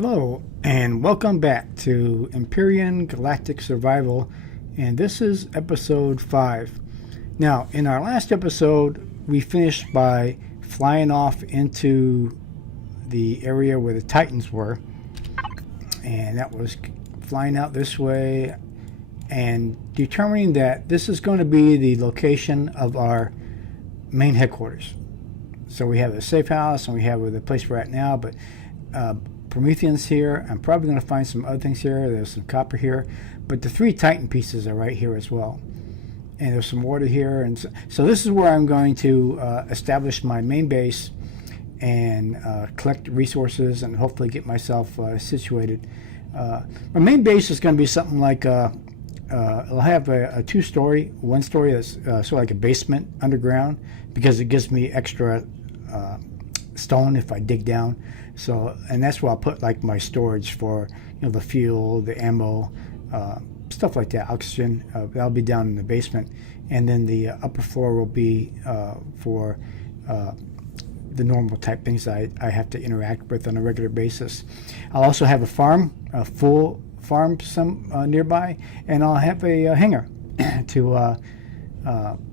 Hello, and welcome back to Empyrion Galactic Survival, and this is episode 5. Now, in our last episode, we finished by flying off into the area where the Titans were, and that was flying out this way and determining that this is going to be the location of our main headquarters. So we have a safe house, and we have the place we're at now, but Promethean's here. I'm probably going to find some other things here. There's some copper here, but the 3 Titan pieces are right here as well. And there's some water here, and so this is where I'm going to establish my main base and collect resources and hopefully get myself situated. My main base is going to be something like it'll have a 2-story, 1 story that's sort of like a basement underground, because it gives me extra stone if I dig down. So, and that's where I'll put like my storage for, the fuel, the ammo, stuff like that, oxygen. That'll be down in the basement, and then the upper floor will be for the normal type things I have to interact with on a regular basis. I'll also have a farm, a full farm nearby, and I'll have a hangar to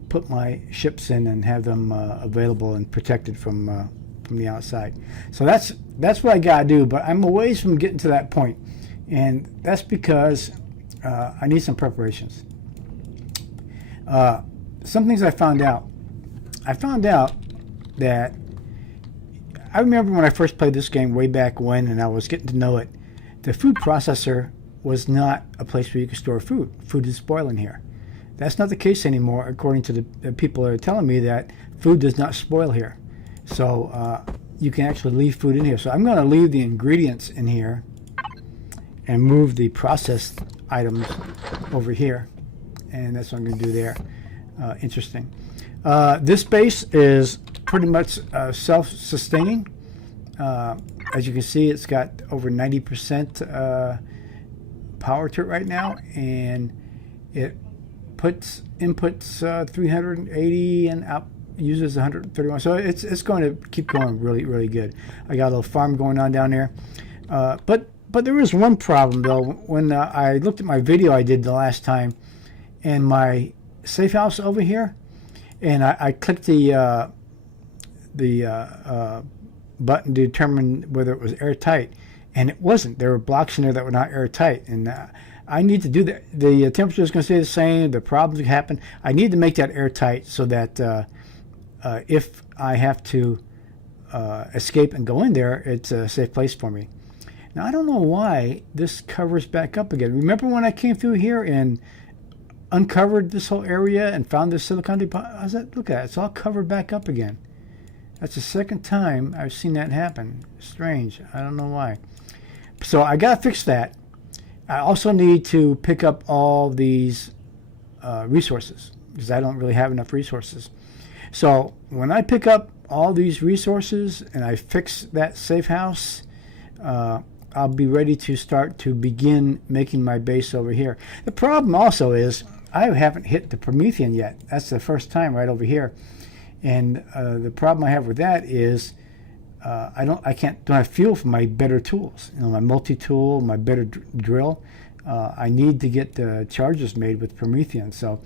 put my ships in and have them available and protected from the outside. So that's what I gotta do, but I'm a ways from getting to that point, and that's because I need some preparations. Some things I found out that I remember when I first played this game way back when, and I was getting to know it, the food processor was not a place where you could store food. Food is spoiling here. That's not the case anymore, according to the people that are telling me that food does not spoil here. So you can actually leave food in here. So I'm going to leave the ingredients in here and move the processed items over here. And that's what I'm going to do there. Interesting. This base is pretty much self-sustaining. As you can see, it's got over 90% power to it right now, and it inputs 380 and out uses 131. So it's going to keep going really good. I got a little farm going on down there, but there is one problem though. When I looked at my video I did the last time, and my safe house over here, and I clicked the button to determine whether it was airtight, and it wasn't. There were blocks in there that were not airtight, and I need to do that. The temperature is going to stay the same. The problems happen. I need to make that airtight so that if I have to escape and go in there, it's a safe place for me. Now, I don't know why this covers back up again. Remember when I came through here and uncovered this whole area and found this silicon deposit? Look at it. It's all covered back up again. That's the second time I've seen that happen. Strange. I don't know why. So I got to fix that. I also need to pick up all these resources, because I don't really have enough resources. So when I pick up all these resources and I fix that safe house, I'll be ready to start to begin making my base over here. The problem also is I haven't hit the Promethean yet. That's the first time right over here. And the problem I have with that is I don't have fuel for my better tools. My multi-tool, my better drill. I need to get the charges made with Promethean. So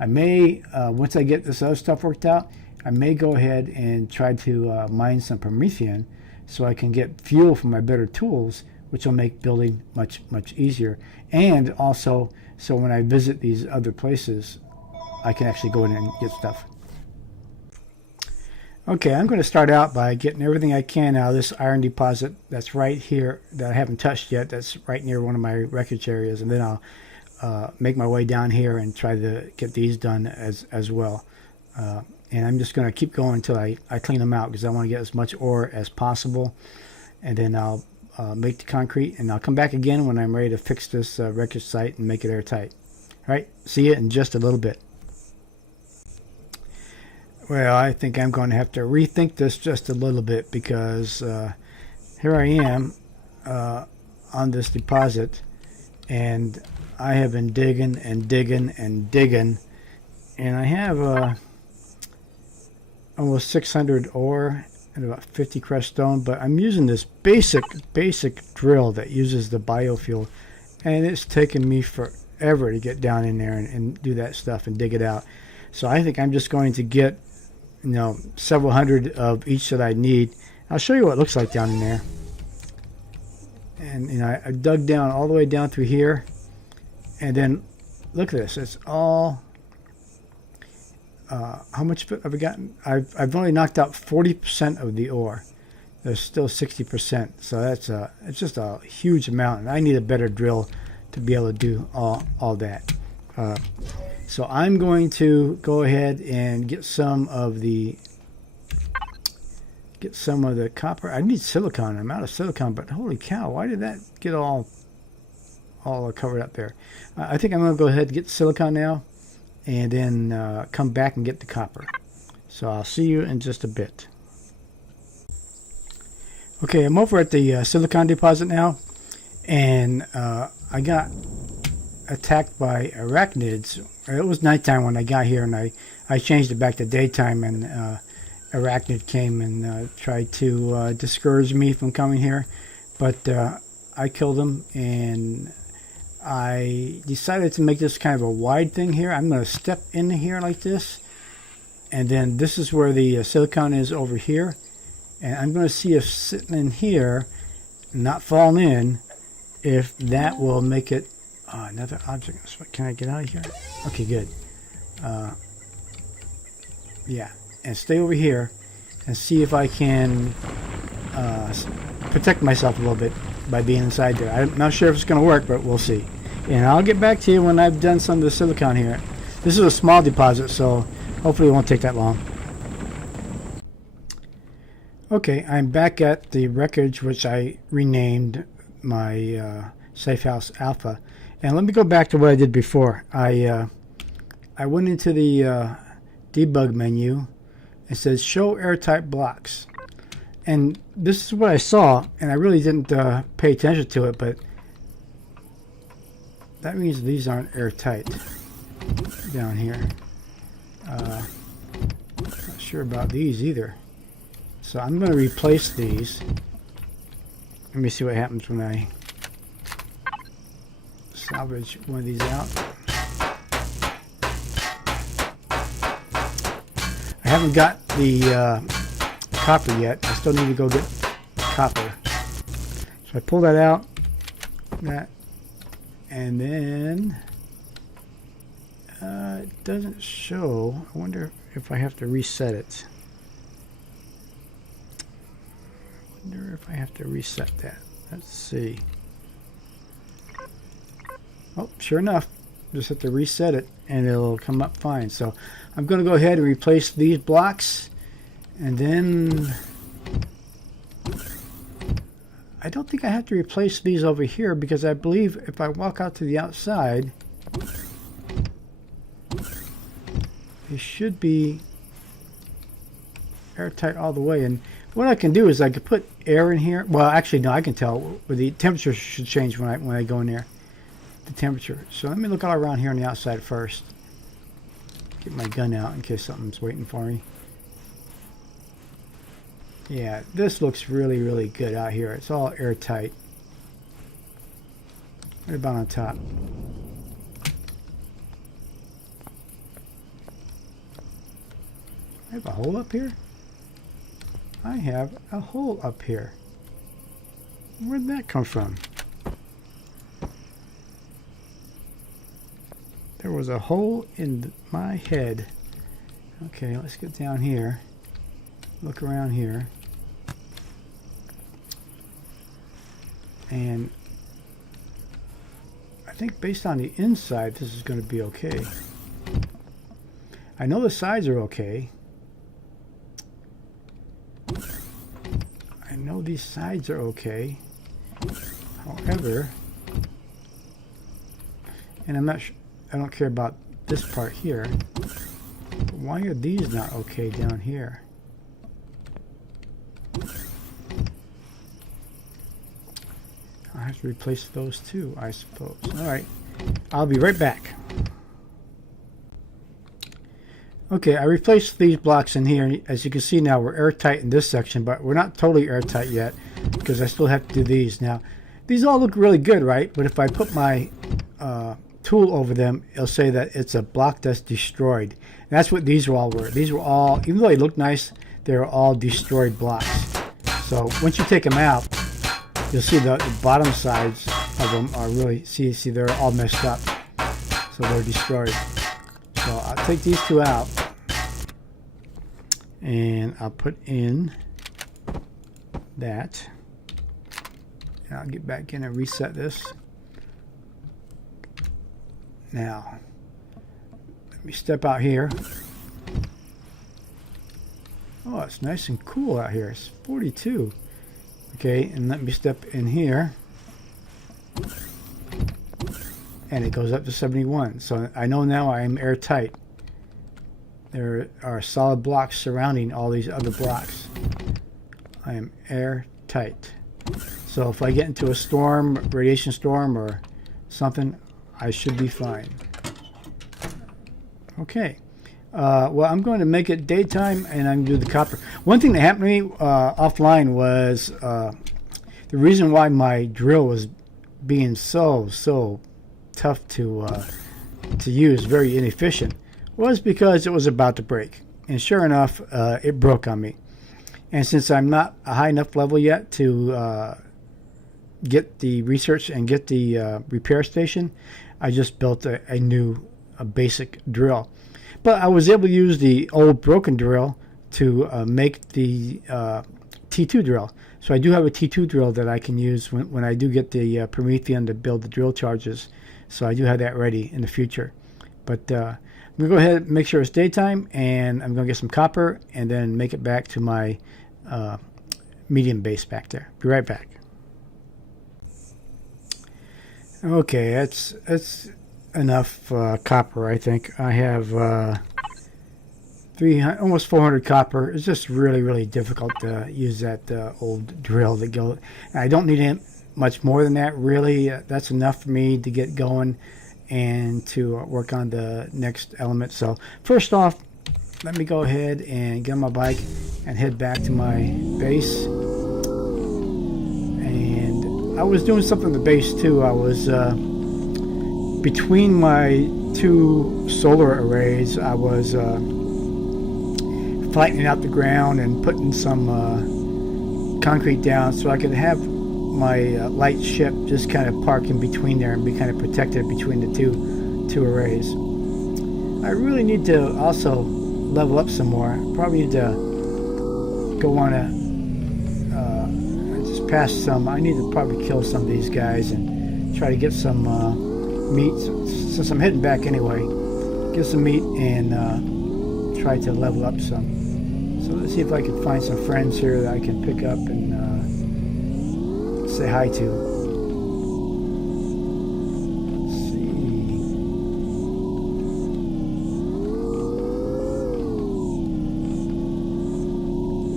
I may, once I get this other stuff worked out, I may go ahead and try to mine some Promethean so I can get fuel for my better tools, which will make building much easier. And also, so when I visit these other places, I can actually go in and get stuff. Okay, I'm going to start out by getting everything I can out of this iron deposit that's right here that I haven't touched yet. That's right near one of my wreckage areas, and then I'll make my way down here and try to get these done as well. And I'm just going to keep going until I clean them out, because I want to get as much ore as possible. And then I'll make the concrete, and I'll come back again when I'm ready to fix this wreckage site and make it airtight. All right, see you in just a little bit. Well, I think I'm going to have to rethink this just a little bit, because here I am on this deposit, and I have been digging and digging and digging, and I have almost 600 ore and about 50 crushed stone, but I'm using this basic drill that uses the biofuel, and it's taken me forever to get down in there and do that stuff and dig it out. So I think I'm just going to get, you know, several hundred of each that I need. I'll show you what it looks like down in there. And you know, I dug down all the way down through here, and then look at this. It's all how much have I gotten? I've only knocked out 40% of the ore. There's still 60%, so that's it's just a huge amount, and I need a better drill to be able to do all that. So I'm going to go ahead and get some of the copper. I need silicon. I'm out of silicon, but holy cow, why did that get all covered up there? I think I'm going to go ahead and get silicon now, and then come back and get the copper. So I'll see you in just a bit. Okay, I'm over at the silicon deposit now, and I got attacked by arachnids. It was nighttime when I got here, and I changed it back to daytime, and arachnid came and tried to discourage me from coming here, but I killed him, and I decided to make this kind of a wide thing here. I'm going to step in here like this, and then this is where the silicon is over here, and I'm going to see if sitting in here, not falling in, if that will make it another object. Can I get out of here? Okay, good. Yeah, and stay over here and see if I can protect myself a little bit by being inside there. I'm not sure if it's going to work, but we'll see. And I'll get back to you when I've done some of the silicon here. This is a small deposit, so hopefully it won't take that long. Okay, I'm back at the wreckage, which I renamed my Safe House Alpha. And let me go back to what I did before. I went into the debug menu. It says show airtight blocks. And this is what I saw, and I really didn't pay attention to it, but that means these aren't airtight down here. Not sure about these either. So I'm going to replace these. Let me see what happens when I salvage one of these out. I haven't got the copper yet. I still need to go get copper. So I pull that out, and then it doesn't show. I wonder if I have to reset it. I wonder if I have to reset that. Let's see. Oh, sure enough, just have to reset it and it'll come up fine. So I'm going to go ahead and replace these blocks, and then I don't think I have to replace these over here, because I believe if I walk out to the outside, they should be airtight all the way. And what I can do is I could put air in here. Well, actually, no, I can tell where the temperature should change when I go in there. The temperature. So let me look all around here on the outside first. Get my gun out in case something's waiting for me. Yeah, this looks really, really good out here. It's all airtight. Right about on top. I have a hole up here? I have a hole up here. Where'd that come from? There was a hole in my head. Okay, let's get down here. Look around here. And I think based on the inside, this is going to be okay. I know the sides are okay. I know these sides are okay. However, and I'm not sure, I don't care about this part here. But why are these not okay down here? I have to replace those too, I suppose. Alright, I'll be right back. Okay, I replaced these blocks in here. As you can see now, we're airtight in this section, but we're not totally airtight yet because I still have to do these. Now, these all look really good, right? But if I put my tool over them, it'll say that it's a block that's destroyed. And that's what these all were. These were all, even though they look nice, they're all destroyed blocks. So once you take them out, you'll see the bottom sides of them are really, see they're all messed up. So they're destroyed. So I'll take these two out and I'll put in that. And I'll get back in and reset this. Now, let me step out here. Oh, it's nice and cool out here. It's 42. Okay, and let me step in here. And it goes up to 71. So I know now I am airtight. There are solid blocks surrounding all these other blocks. I am airtight. So if I get into a storm, radiation storm or something, I should be fine. Okay. Well, I'm going to make it daytime and I'm going to do the copper. One thing that happened to me offline was the reason why my drill was being so tough to use, very inefficient, was because it was about to break. And sure enough, it broke on me. And since I'm not a high enough level yet to get the research and get the repair station, I just built a new basic drill. But I was able to use the old broken drill to make the T2 drill. So I do have a T2 drill that I can use when I do get the Promethean to build the drill charges. So I do have that ready in the future. But I'm going to go ahead and make sure it's daytime, and I'm going to get some copper and then make it back to my medium base back there. Be right back. Okay, that's enough copper, I think. I have almost 400 copper. It's just really difficult to use that old drill to go. I don't need much more than that, really. That's enough for me to get going and to work on the next element. So first off, let me go ahead and get on my bike and head back to my base. And I was doing something in the base too. I was between my two solar arrays, I was flattening out the ground and putting some concrete down so I could have my light ship just kind of park in between there and be kind of protected between the two arrays. I really need to also level up some more. Probably need to go on just past some. I need to probably kill some of these guys and try to get some meat, since I'm heading back anyway. Get some meat and try to level up some. So let's see if I can find some friends here that I can pick up and say hi to. Let's see.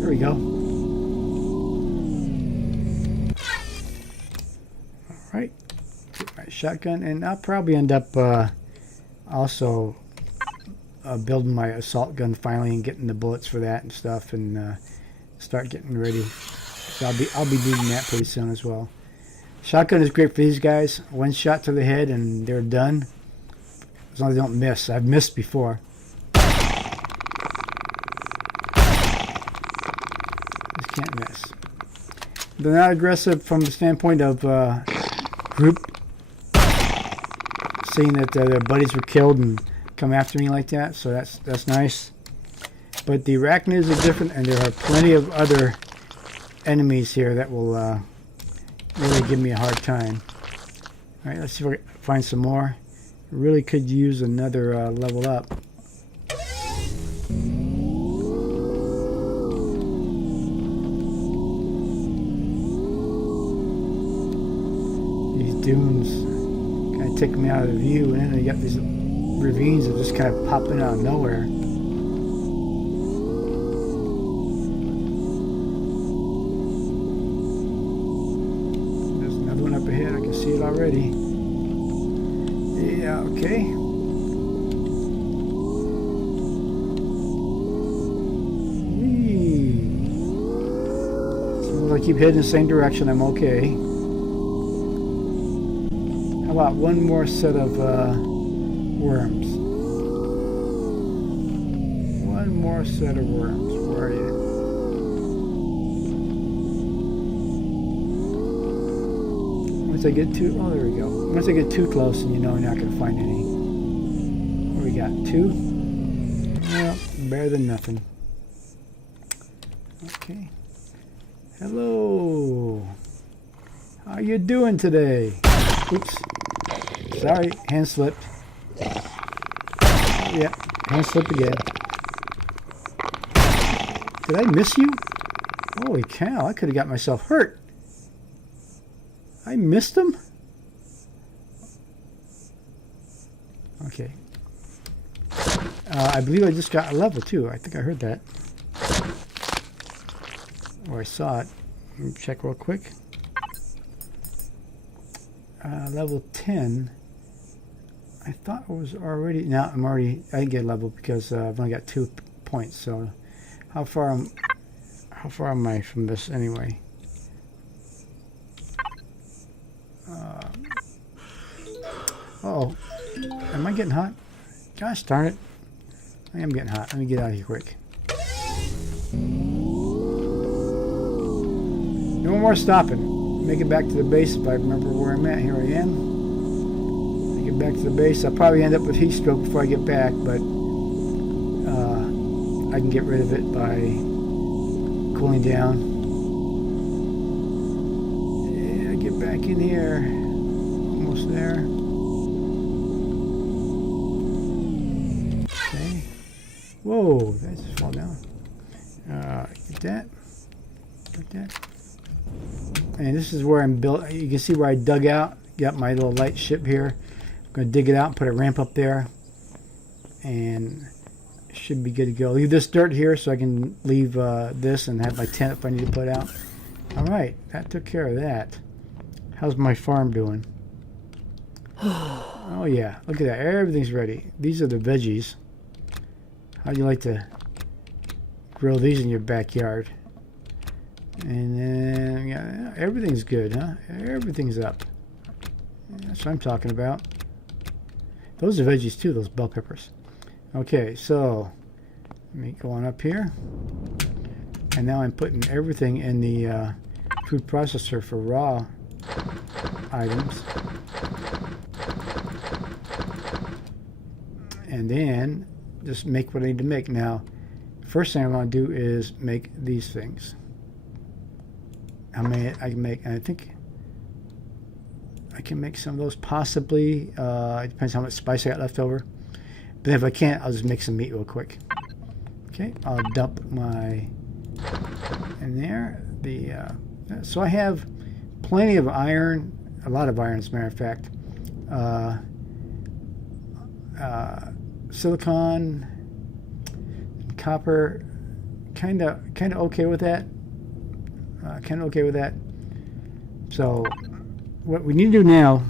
There we go. All right. Get my shotgun, and I'll probably end up also building my assault gun finally and getting the bullets for that and stuff, and start getting ready. So I'll be doing that pretty soon as well. Shotgun is great for these guys. One shot to the head and they're done. As long as they don't miss. I've missed before. Just can't miss. They're not aggressive from the standpoint of group, seeing that their buddies were killed and come after me like that. So that's nice. But the arachnids are different, and there are plenty of other enemies here that will really give me a hard time. Alright, let's see if I can find some more. Really could use another level up. These dunes kind of take me out of the view, and then you got these ravines that just kind of pop in out of nowhere. Up ahead, I can see it already. Yeah, okay. keep heading in the same direction, I'm okay. How about one more set of worms? One more set of worms. Where are you? Once I get too, oh, there we go. Once I get too close, and you know you're not going to find any. What do we got? 2? Well, better than nothing. Okay. Hello. How you doing today? Oops. Sorry, hand slipped. Yeah, hand slipped again. Did I miss you? Holy cow, I could have got myself hurt. I missed him? Okay. I believe I just got a level too. I think I heard that. Or I saw it. Let me check real quick. Level 10. I thought it was already... No, I'm already... I didn't get a level because I've only got 2 points. So how far am I from this anyway? Uh-oh. Am I getting hot? Gosh darn it. I am getting hot. Let me get out of here quick. No more stopping. Make it back to the base if I remember where I'm at. Here I am. Make it back to the base. I'll probably end up with heat stroke before I get back, but I can get rid of it by cooling down. Yeah, get back in here. Almost there. Okay. Whoa, that just fell down. Get that. Get that. And this is where I'm built. You can see where I dug out. Got my little light ship here. I'm going to dig it out and put a ramp up there. And it should be good to go. Leave this dirt here so I can leave this and have my tent if I need to put out. Alright, that took care of that. How's my farm doing? Oh yeah, look at that. Everything's ready. These are the veggies. How'd you like to grow these in your backyard? And then, yeah, everything's good, huh? Everything's up. That's what I'm talking about. Those are veggies too, those bell peppers. Okay, so let me go on up here. And now I'm putting everything in the food processor for raw items. And then just make what I need to make. Now, first thing I want to do is make these things. I can make, I think I can make some of those possibly. It depends how much spice I got left over. But if I can't, I'll just make some meat real quick. Okay, I'll dump my in there. So I have plenty of iron, a lot of iron as a matter of fact. Silicon, copper, kind of okay with that. Kind of okay with that. So what we need to do now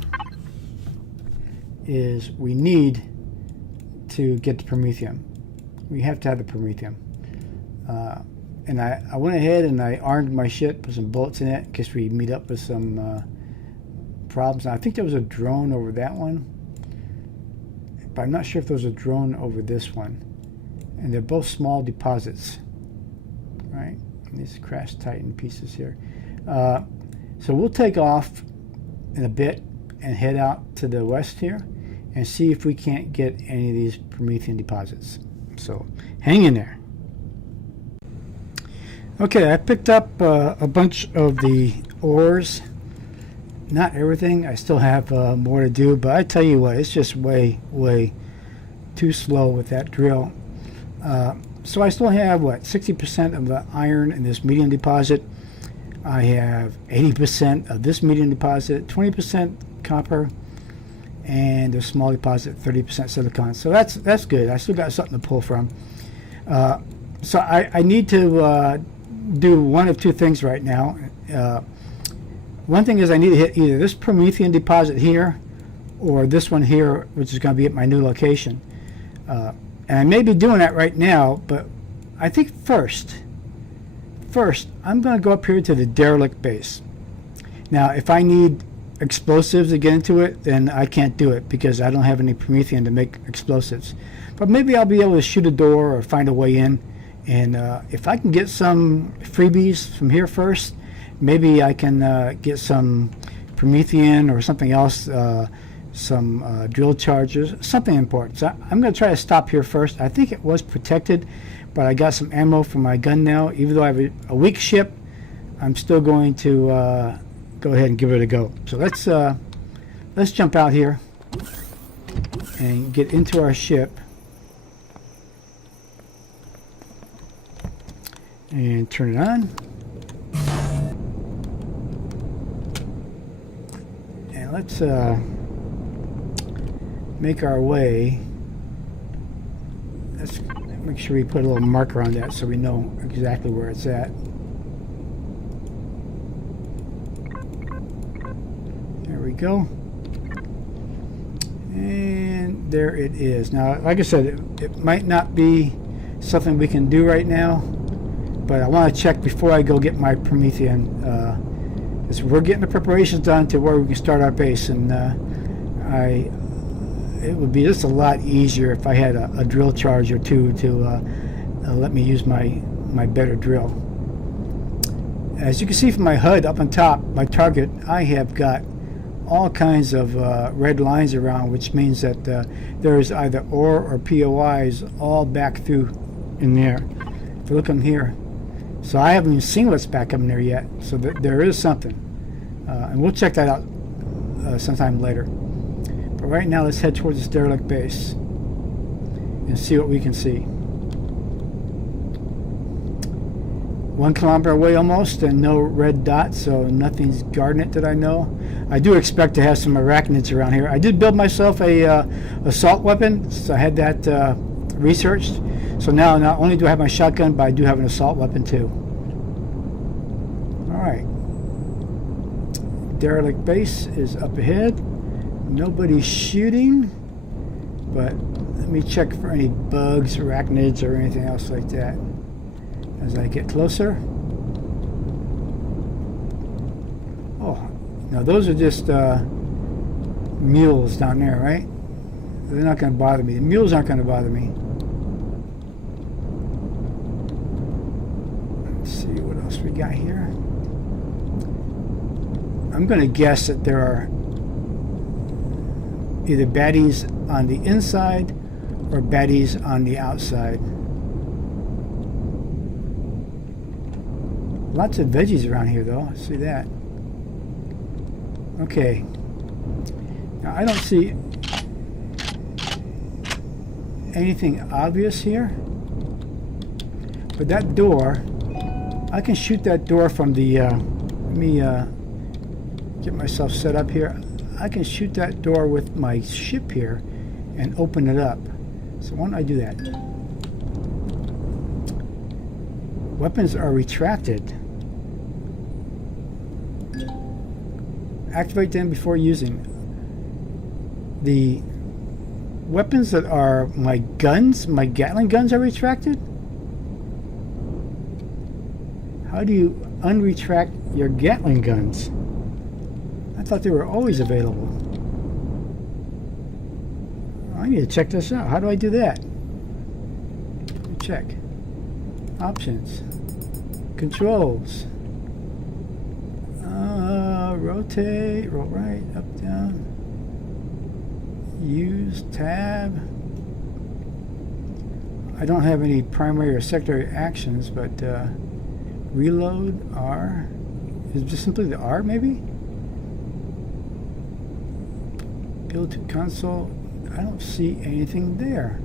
is we need to get the promethium. We have to have the promethium. And I went ahead and I armed my ship, put some bullets in it in case we meet up with some problems. Now, I think there was a drone over that one, but I'm not sure if there was a drone over this one. And they're both small deposits, right? These crash titan pieces here. So we'll take off in a bit and head out to the west here and see if we can't get any of these Promethean deposits. So hang in there. Okay, I picked up a bunch of the ores. Not everything. I still have more to do, but I tell you what, it's just way too slow with that drill. So I still have, what, 60% of the iron in this medium deposit. I have 80% of this medium deposit, 20% copper, and a small deposit, 30% silicon. So that's good. I still got something to pull from. So I need to do one of two things right now. One thing is I need to hit either this Promethean deposit here or this one here, which is going to be at my new location. And I may be doing that right now, but I think first first, I'm going to go up here to the derelict base. Now, if I need explosives to get into it, then I can't do it because I don't have any Promethean to make explosives. But maybe I'll be able to shoot a door or find a way in. And if I can get some freebies from here first, maybe I can get some Promethean or something else, some drill charges, something important. So I'm going to try to stop here first. I think it was protected, but I got some ammo for my gun now. Even though I have a weak ship, I'm still going to go ahead and give it a go. So let's jump out here and get into our ship and turn it on. And let's make our way. Let's make sure we put a little marker on that so we know exactly where it's at. There we go. And there it is. Now, like I said, it might not be something we can do right now, but I want to check before I go get my Promethean. Because we're getting the preparations done to where we can start our base, and it would be just a lot easier if I had a drill charge or two to let me use my better drill. As you can see from my HUD up on top, my target, I have got all kinds of red lines around, which means that there is either ore or POIs all back through in there. If you look in here, so I haven't even seen what's back up in there yet. So there is something, and we'll check that out sometime later. But right now, let's head towards this derelict base and see what we can see. 1 kilometer away almost, and no red dots, so nothing's guarding it that I know. I do expect to have some arachnids around here. I did build myself a assault weapon, so I had that researched. So now not only do I have my shotgun, but I do have an assault weapon too. Alright. Derelict base is up ahead. Nobody's shooting, but let me check for any bugs, arachnids, or anything else like that as I get closer. Oh, now those are just mules down there, right? They're not going to bother me. The mules aren't going to bother me. Let's see what else we got here. I'm going to guess that there are either baddies on the inside or baddies on the outside. Lots of veggies around here though, see that. Okay. Now I don't see anything obvious here. But that door, I can shoot that door from the, let me get myself set up here. I can shoot that door with my ship here and open it up. So why don't I do that? Weapons are retracted. Activate them before using. The weapons that are my guns, my Gatling guns, are retracted? How do you unretract your Gatling guns? I thought they were always available. I need to check this out. How do I do that? Check. Options. Controls. Rotate, roll right, up, down. Use tab. I don't have any primary or secondary actions, but reload R. Is it just simply the R maybe? Build to console. I don't see anything there.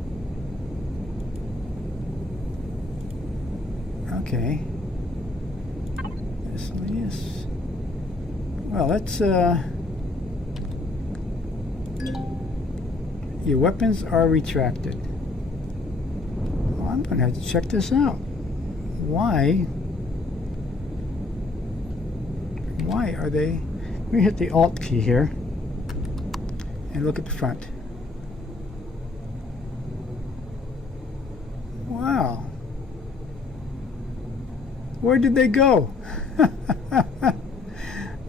Okay. Miscellaneous. Well, let's your weapons are retracted. Well, I'm gonna have to check this out. Why are they? Let me hit the Alt key here and look at the front. Wow. Where did they go?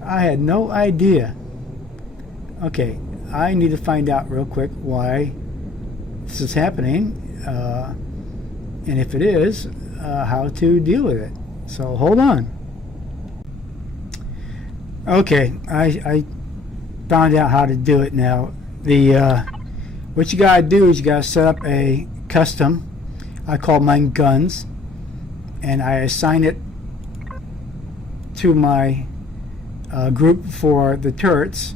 I had no idea. Okay, I need to find out real quick why this is happening, and if it is, how to deal with it. So hold on. Okay, I found out how to do it now. What you gotta do is you gotta set up a custom. I call mine guns, and I assign it to my group for the turrets.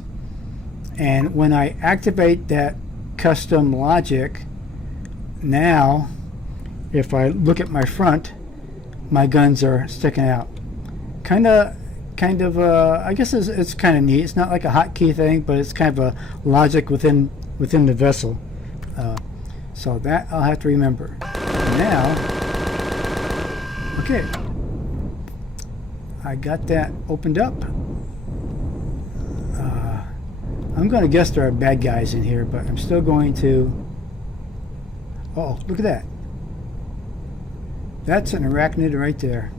And when I activate that custom logic, now if I look at my front, my guns are sticking out. Kind of I guess it's kind of neat. It's not like a hotkey thing, but it's kind of a logic within the vessel. So that I'll have to remember. Now, okay, I got that opened up. I'm going to guess there are bad guys in here, but I'm still going to... Oh, look at that. That's an arachnid right there.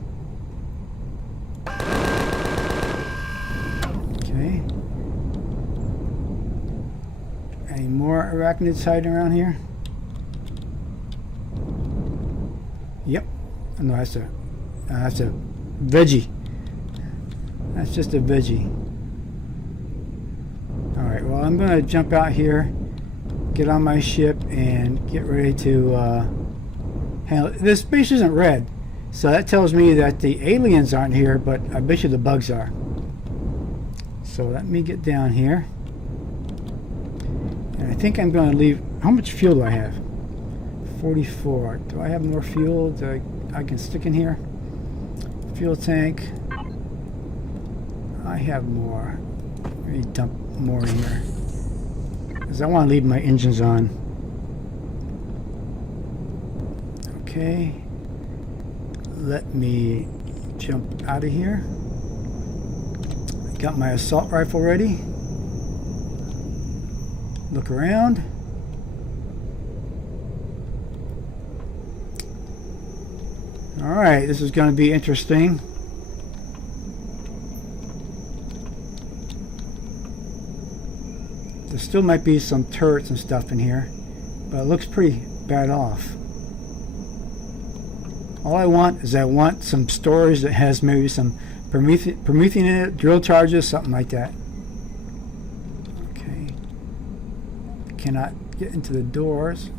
Okay. Any more arachnids hiding around here? Yep. Oh, no, that's a veggie. That's just a veggie. Alright, well, I'm going to jump out here, get on my ship, and get ready to handle it. This base isn't red, so that tells me that the aliens aren't here, but I bet you the bugs are. So let me get down here. And I think I'm going to leave... How much fuel do I have? 44. Do I have more fuel that I can stick in here? Fuel tank. I have more. Let me dump more in here, because I want to leave my engines on. Okay, let me jump out of here. Got my assault rifle ready. Look around. Alright, this is going to be interesting. There still might be some turrets and stuff in here, but it looks pretty bad off. All I want is some storage that has maybe some Promethean in it, drill charges, something like that. Okay. Cannot get into the doors.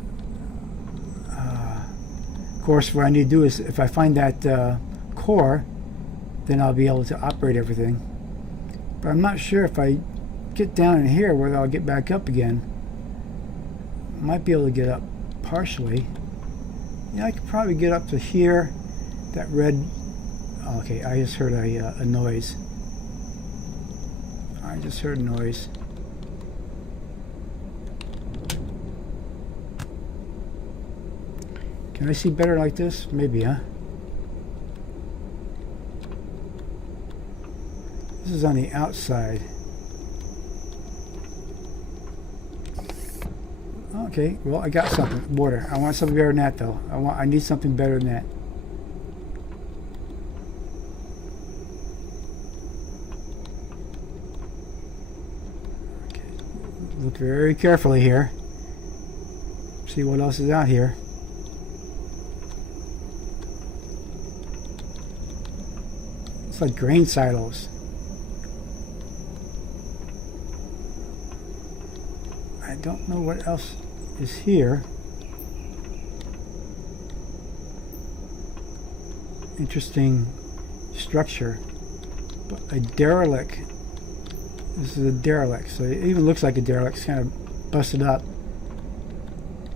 Of course, what I need to do is, if I find that core, then I'll be able to operate everything. But I'm not sure if I get down in here whether I'll get back up again. Might be able to get up partially. Yeah, I could probably get up to here. That red... Okay, I just heard a noise. I just heard a noise. Can I see better like this? Maybe, huh? This is on the outside. Okay, well, I got something. Water. I want something better than that, though. I need something better than that. Okay. Look very carefully here. See what else is out here. It's like grain silos. I don't know what else is here. Interesting structure. But a derelict. This is a derelict, so it even looks like a derelict. It's kind of busted up.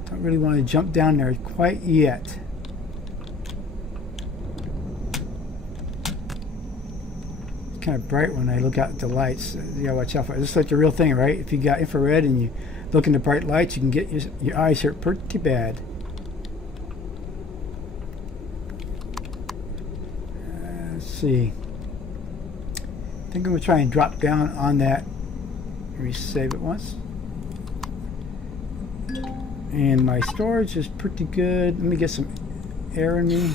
Don't really want to jump down there quite yet. It's kind of bright when I look out at the lights. You gotta watch out for it. It's just like the real thing, right? If you got infrared and you look into bright lights, you can get your eyes hurt pretty bad. Let's see. I think I'm going to try and drop down on that. Let me save it once. And my storage is pretty good. Let me get some air in me.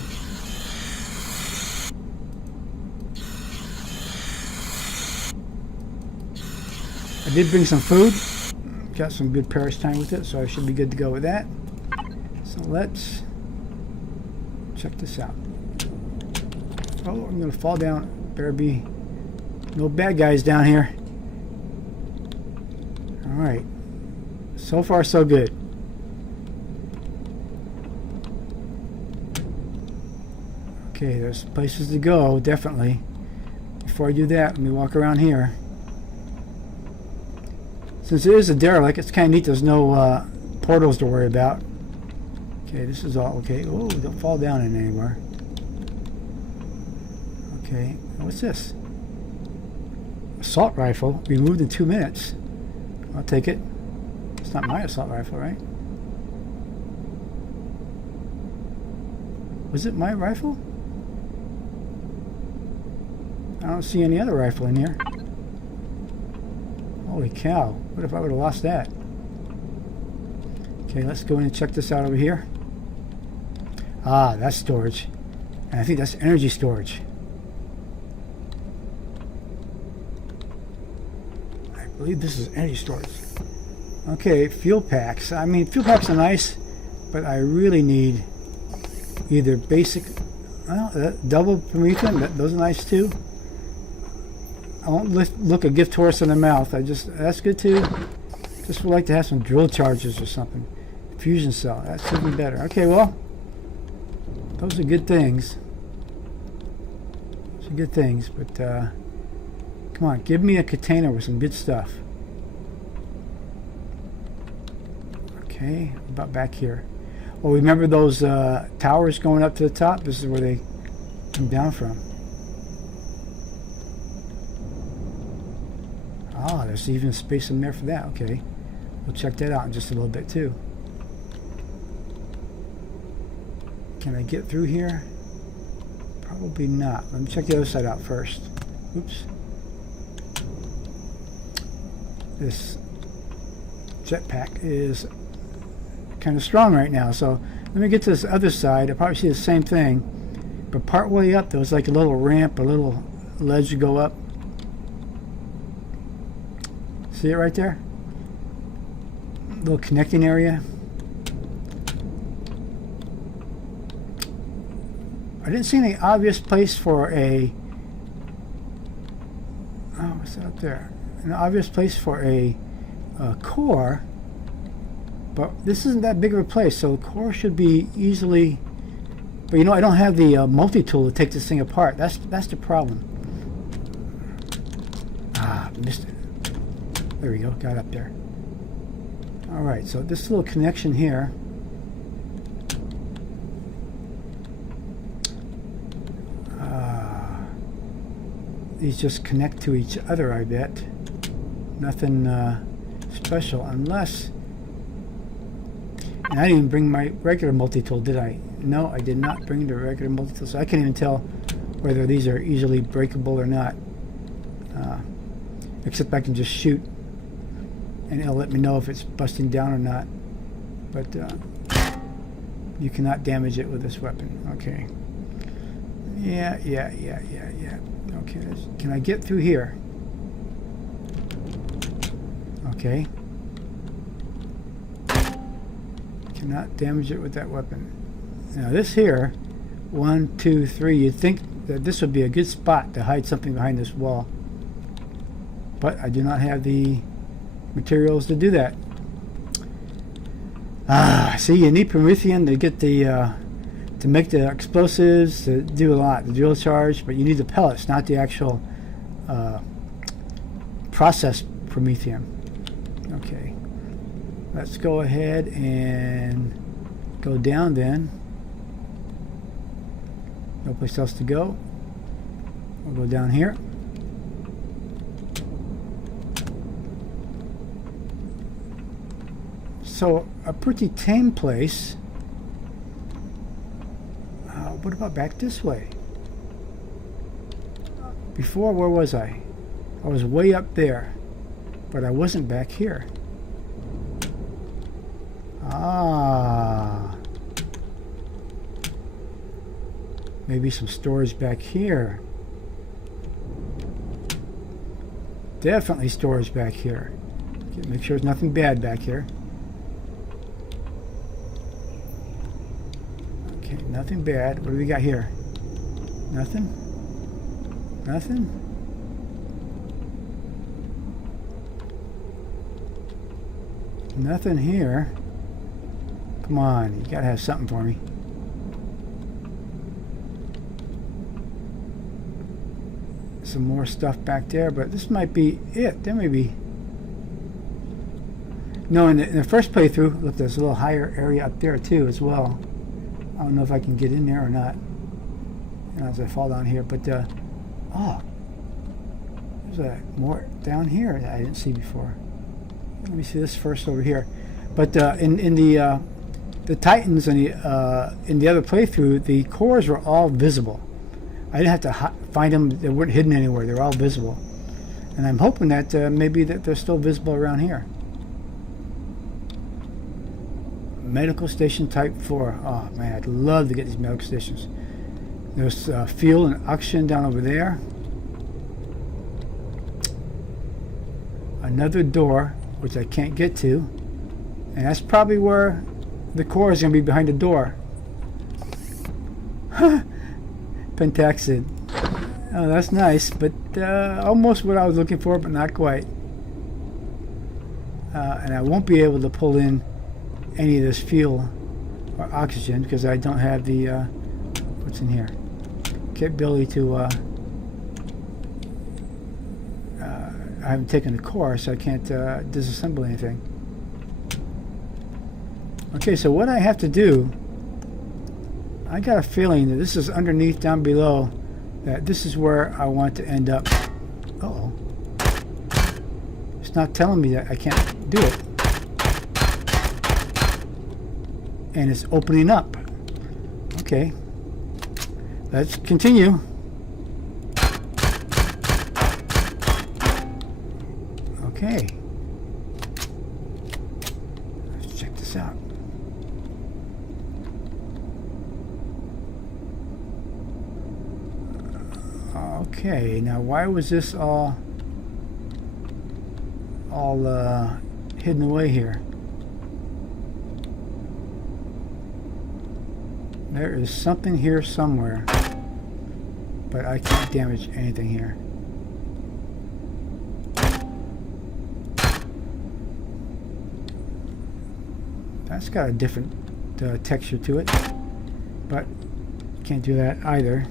I did bring some food. Got some good Paris time with it, so I should be good to go with that. So let's check this out. Oh, I'm going to fall down. Better be no bad guys down here. Alright. So far, so good. Okay, there's places to go, definitely. Before I do that, let me walk around here. Since it is a derelict, it's kind of neat there's no portals to worry about. Okay, this is all okay. Oh, don't fall down in anywhere. Okay, what's this? Assault rifle, removed in 2 minutes. I'll take it. It's not my assault rifle, right? Was it my rifle? I don't see any other rifle in here. Holy cow, what if I would have lost that? Okay, let's go in and check this out over here. Ah, that's storage. And I think that's energy storage. I believe this is energy storage. Okay, fuel packs. I mean, fuel packs are nice, but I really need either basic, well, double Promethean, those are nice too. I won't look a gift horse in the mouth. That's good too. Just would like to have some drill charges or something. Fusion cell, that's even better. Okay, well, those are good things. Those are good things, but come on, give me a container with some good stuff. Okay, what about back here? Well, remember those towers going up to the top? This is where they come down from. Ah, there's even space in there for that. Okay, we'll check that out in just a little bit too. Can I get through here? Probably not. Let me check the other side out first. Oops. This jetpack is kind of strong right now, so let me get to this other side. I probably see the same thing, but part way up there was like a little ramp, a little ledge to go up. See it right there? Little connecting area. I didn't see any obvious place for a... Oh, what's that up there? An obvious place for a core, but this isn't that big of a place, so the core should be easily... But you know, I don't have the multi-tool to take this thing apart. That's the problem. Ah, missed it. There we go, got up there. Alright, so this little connection here. These just connect to each other, I bet. Nothing special, unless... And I didn't even bring my regular multi-tool, did I? No, I did not bring the regular multi-tool, so I can't even tell whether these are easily breakable or not. Except I can just shoot, and it'll let me know if it's busting down or not. But you cannot damage it with this weapon. Okay. Yeah. Okay, can I get through here? Okay. Cannot damage it with that weapon. Now this here, 1, 2, 3, you'd think that this would be a good spot to hide something behind this wall. But I do not have the materials to do that. Ah, see, you need Promethean to get the to make the explosives, to do a lot, the drill charge, but you need the pellets, not the actual processed Promethean. Okay, let's go ahead and go down then. No place else to go. We'll go down here. So a pretty tame place. What about back this way? Before, where was I? I was way up there, but I wasn't back here. Ah. Maybe some storage back here. definitely storage back here. Okay, make sure there's nothing bad back here. Okay, nothing bad. What do we got here? Nothing? Nothing? Nothing here. Come on, you gotta have something for me. Some more stuff back there, but this might be it. There may be. No, in the first playthrough, look, there's a little higher area up there too as well. I don't know if I can get in there or not as I fall down here, but oh, there's more down here that I didn't see before. Let me see this first over here. But in the Titans and in the other playthrough, the cores were all visible. I didn't have to find them; they weren't hidden anywhere. They're all visible, and I'm hoping that maybe that they're still visible around here. Medical station type 4. Oh man, I'd love to get these medical stations. There's fuel and oxygen down over there. Another door, which I can't get to, and that's probably where the core is going to be, behind the door. Pentaxid. Oh, that's nice, but almost what I was looking for, but not quite. And I won't be able to pull in any of this fuel or oxygen because I don't have the what's in here, capability to I haven't taken the course, so I can't disassemble anything. Okay, so what I have to do, I got a feeling that this is underneath down below, that this is where I want to end up. Uh-oh. It's not telling me that I can't do it. And it's opening up. Okay. Let's continue. Okay. Let's check this out. Okay, now why was this all hidden away here? There is something here somewhere, but I can't damage anything here. That's got a different texture to it, but can't do that either.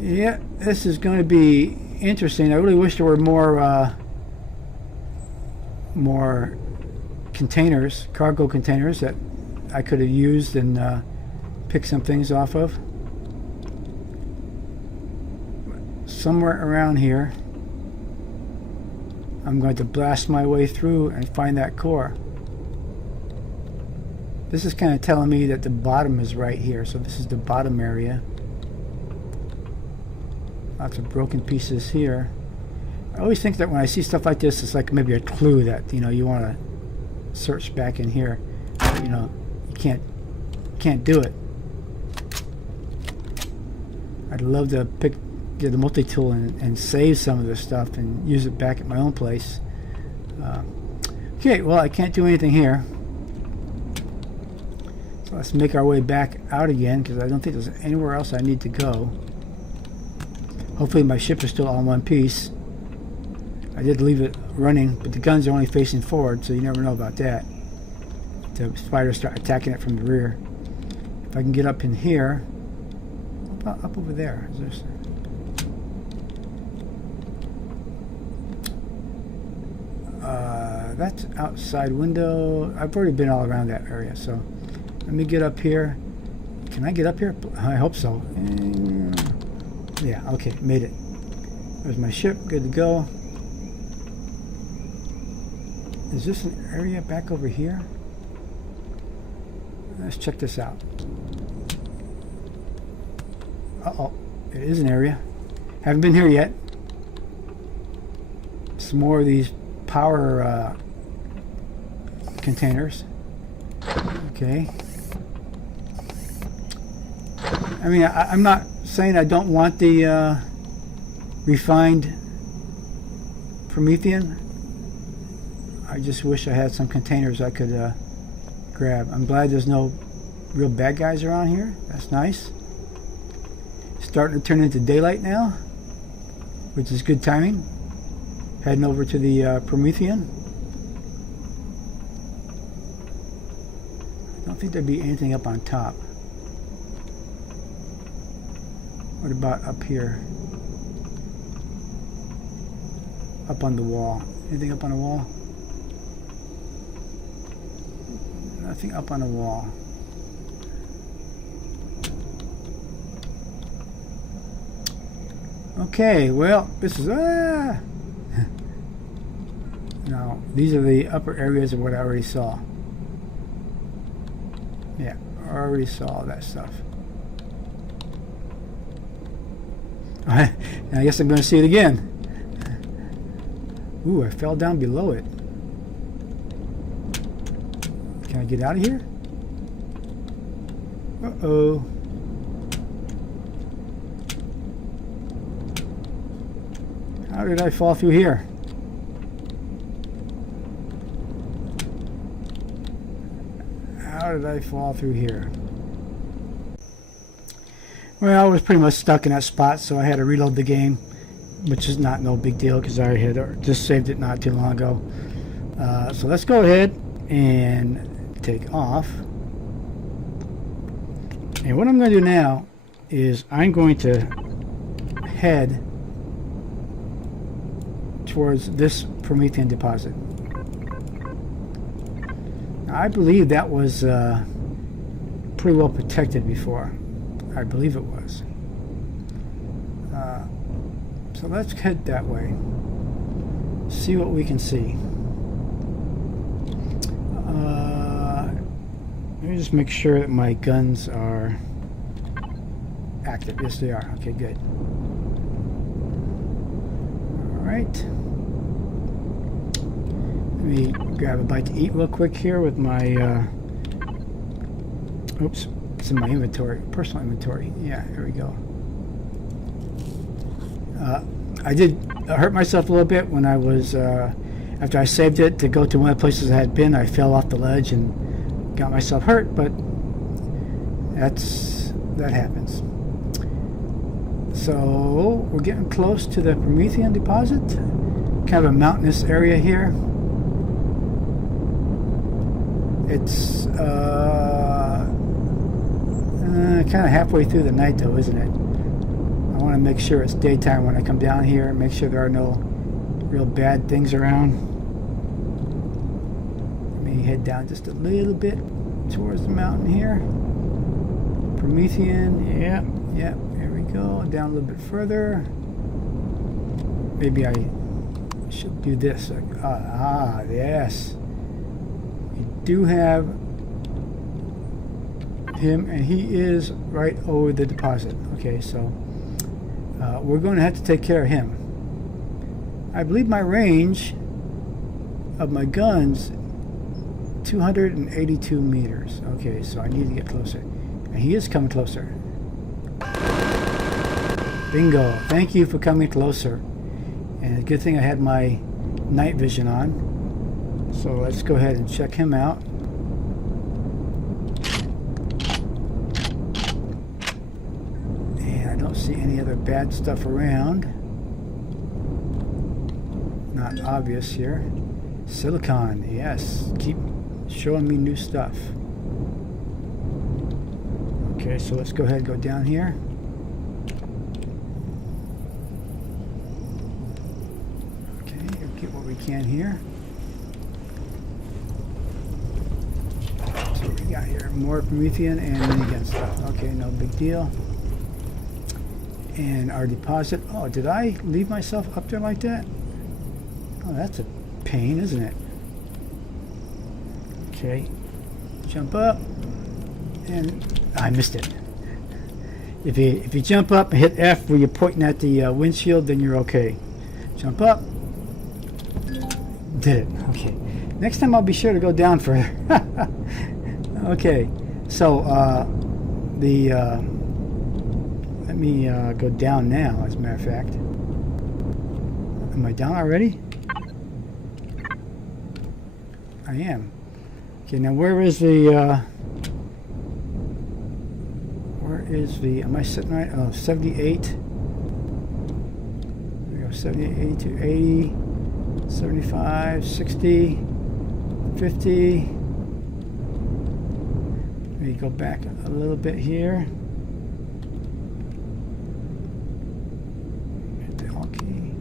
Yeah, this is going to be interesting. I really wish there were more containers, cargo containers that I could have used and picked some things off of. Somewhere around here, I'm going to blast my way through and find that core. This is kind of telling me that the bottom is right here, so this is the bottom area. Lots of broken pieces here. I always think that when I see stuff like this, it's like maybe a clue that, you know, you want to search back in here. But, you know, you can't do it. I'd love to get the multi-tool and save some of this stuff and use it back at my own place. Okay, well, I can't do anything here. So let's make our way back out again, because I don't think there's anywhere else I need to go. Hopefully my ship is still all in one piece. I did leave it running, but the guns are only facing forward, so you never know about that. The spiders start attacking it from the rear. If I can get up in here, up over there. Is there, that's outside window. I've already been all around that area, so let me get up here. Can I get up here? I hope so. Yeah, okay, made it. There's my ship, good to go. Is this an area back over here? Let's check this out. Uh-oh, it is an area. Haven't been here yet. Some more of these power containers. Okay. I mean, I'm not saying I don't want the refined Promethean. I just wish I had some containers I could grab. I'm glad there's no real bad guys around here. That's nice. Starting to turn into daylight now, which is good timing. Heading over to the Promethean. I don't think there'd be anything up on top. What about up here? Up on the wall. Anything up on the wall? Nothing up on the wall. Okay, well, this is now these are the upper areas of what I already saw. Yeah, I already saw that stuff. And I guess I'm going to see it again. Ooh, I fell down below it. Can I get out of here? Uh-oh. How did I fall through here? How did I fall through here? Well, I was pretty much stuck in that spot, so I had to reload the game, which is no big deal because I had just saved it not too long ago. So let's go ahead and take off. And what I'm going to do now is I'm going to head towards this Promethean deposit. I believe that was pretty well protected before. I believe it was. So let's head that way. See what we can see. Let me just make sure that my guns are active. Yes, they are. Okay, good. All right. Let me grab a bite to eat real quick here with my oops, it's in my inventory, personal inventory. Yeah, here we go. I did hurt myself a little bit when I was after I saved it to go to one of the places I had been. I fell off the ledge and got myself hurt, but that happens. So we're getting close to the Promethean deposit. Kind of a mountainous area here. It's kind of halfway through the night though, isn't it? I want to make sure it's daytime when I come down here, make sure there are no real bad things around. Let me head down just a little bit towards the mountain here. Promethean, yeah, there we go. Down a little bit further. Maybe I should do this. Yes. We do have him, and he is right over the deposit. Okay, so we're going to have to take care of him. I believe my range of my guns 282 meters. Okay, so I need to get closer, and he is coming closer. Bingo. Thank you for coming closer. And a good thing I had my night vision on. So let's go ahead and check him out. And I don't see any other bad stuff around. Not obvious here. Silicon, yes. Keep showing me new stuff. Okay, so let's go ahead and go down here. Okay, get what we can here. So what we got here? More Promethean and minigun stuff. Okay, no big deal. And our deposit. Oh, did I leave myself up there like that? Oh, that's a pain, isn't it? Okay, jump up, and I missed it. If you jump up and hit F where you're pointing at the windshield, then you're okay. Jump up. Did it. Okay. Next time I'll be sure to go down further. Okay. So the Let me go down now, as a matter of fact. Am I down already? I am. Okay, now where is the, am I sitting right? Oh, 78. There we go, 78, 82, 80, 75, 60, 50. Let me go back a little bit here. Hit the Alt key.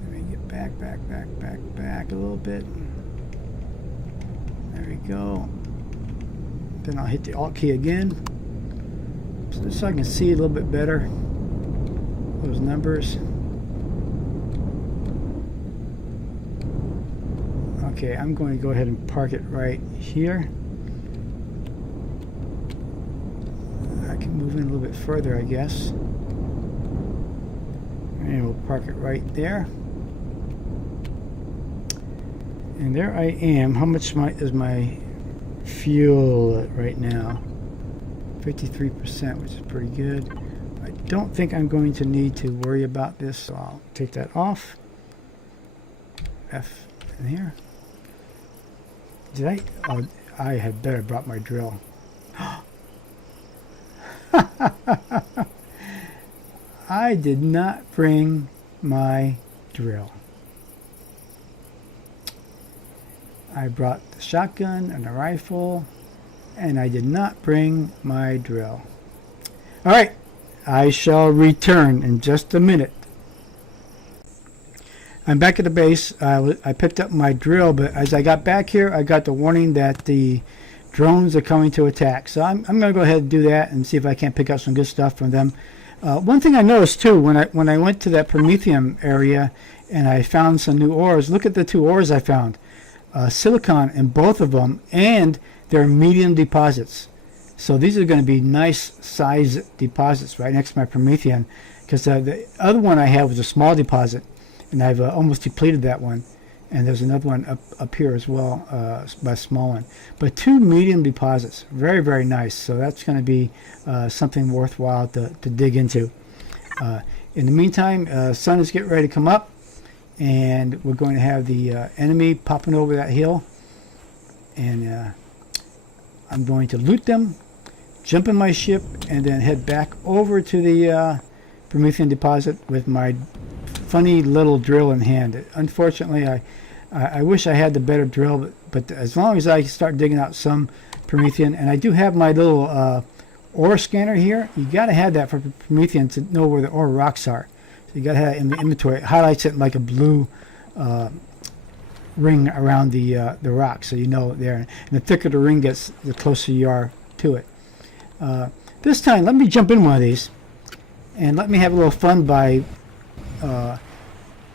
Let me get back a little bit. There we go. Then I'll hit the Alt key again, so I can see a little bit better those numbers. Okay, I'm going to go ahead and park it right here. I can move in a little bit further, I guess. And we'll park it right there. And there I am. How much is my fuel right now? 53%, which is pretty good. I don't think I'm going to need to worry about this, so I'll take that off. F in here. Did I? Oh, I had better brought my drill. I did not bring my drill. I brought the shotgun and the rifle, and I did not bring my drill. All right, I shall return in just a minute. I'm back at the base. I picked up my drill, but as I got back here, I got the warning that the drones are coming to attack. So I'm going to go ahead and do that and see if I can't pick up some good stuff from them. One thing I noticed too, when I went to that Prometheum area and I found some new ores, look at the two ores I found. Silicon in both of them, and they're medium deposits. So these are going to be nice size deposits right next to my Promethean, because the other one I have was a small deposit, and I've almost depleted that one. And there's another one up here as well, a small one. But two medium deposits, very, very nice. So that's going to be something worthwhile to dig into. In the meantime, sun is getting ready to come up, and we're going to have the enemy popping over that hill, and I'm going to loot them, jump in my ship, and then head back over to the Promethean deposit with my funny little drill in hand. Unfortunately, I wish I had the better drill, but as long as I start digging out some Promethean, and I do have my little ore scanner here. You got to have that for Promethean to know where the ore rocks are. You got to have it in the inventory. It highlights it like a blue ring around the rock, so you know there. And the thicker the ring gets, the closer you are to it. This time, let me jump in one of these, and let me have a little fun by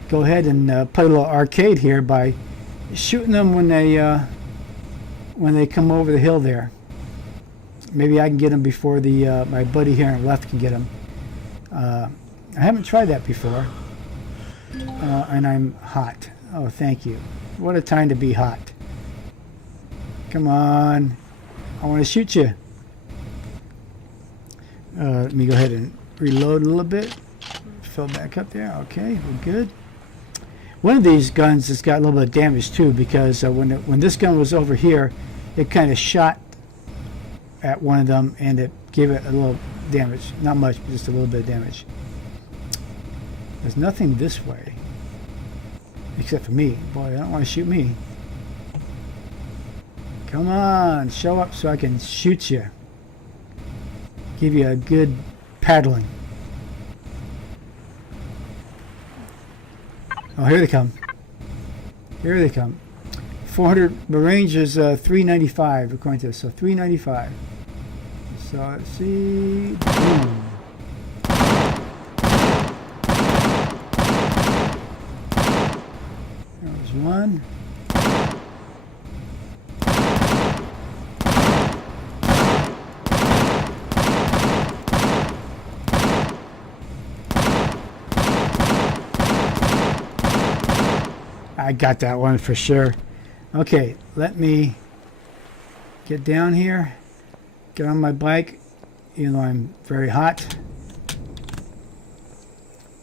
go ahead and play a little arcade here by shooting them when they come over the hill there. Maybe I can get them before the my buddy here on the left can get them. I haven't tried that before, and I'm hot. Oh, thank you. What a time to be hot. Come on. I want to shoot you. Let me go ahead and reload a little bit. Fill back up there. Okay, we're good. One of these guns has got a little bit of damage too, because when this gun was over here, it kind of shot at one of them, and it gave it a little damage. Not much, but just a little bit of damage. There's nothing this way, except for me. Boy, I don't want to shoot me. Come on, show up so I can shoot you. Give you a good paddling. Oh, here they come. Here they come. 400, the range is 395 according to this, so 395. So let's see. Boom. There's one. I got that one for sure. Okay, let me get down here, get on my bike, even though I'm very hot.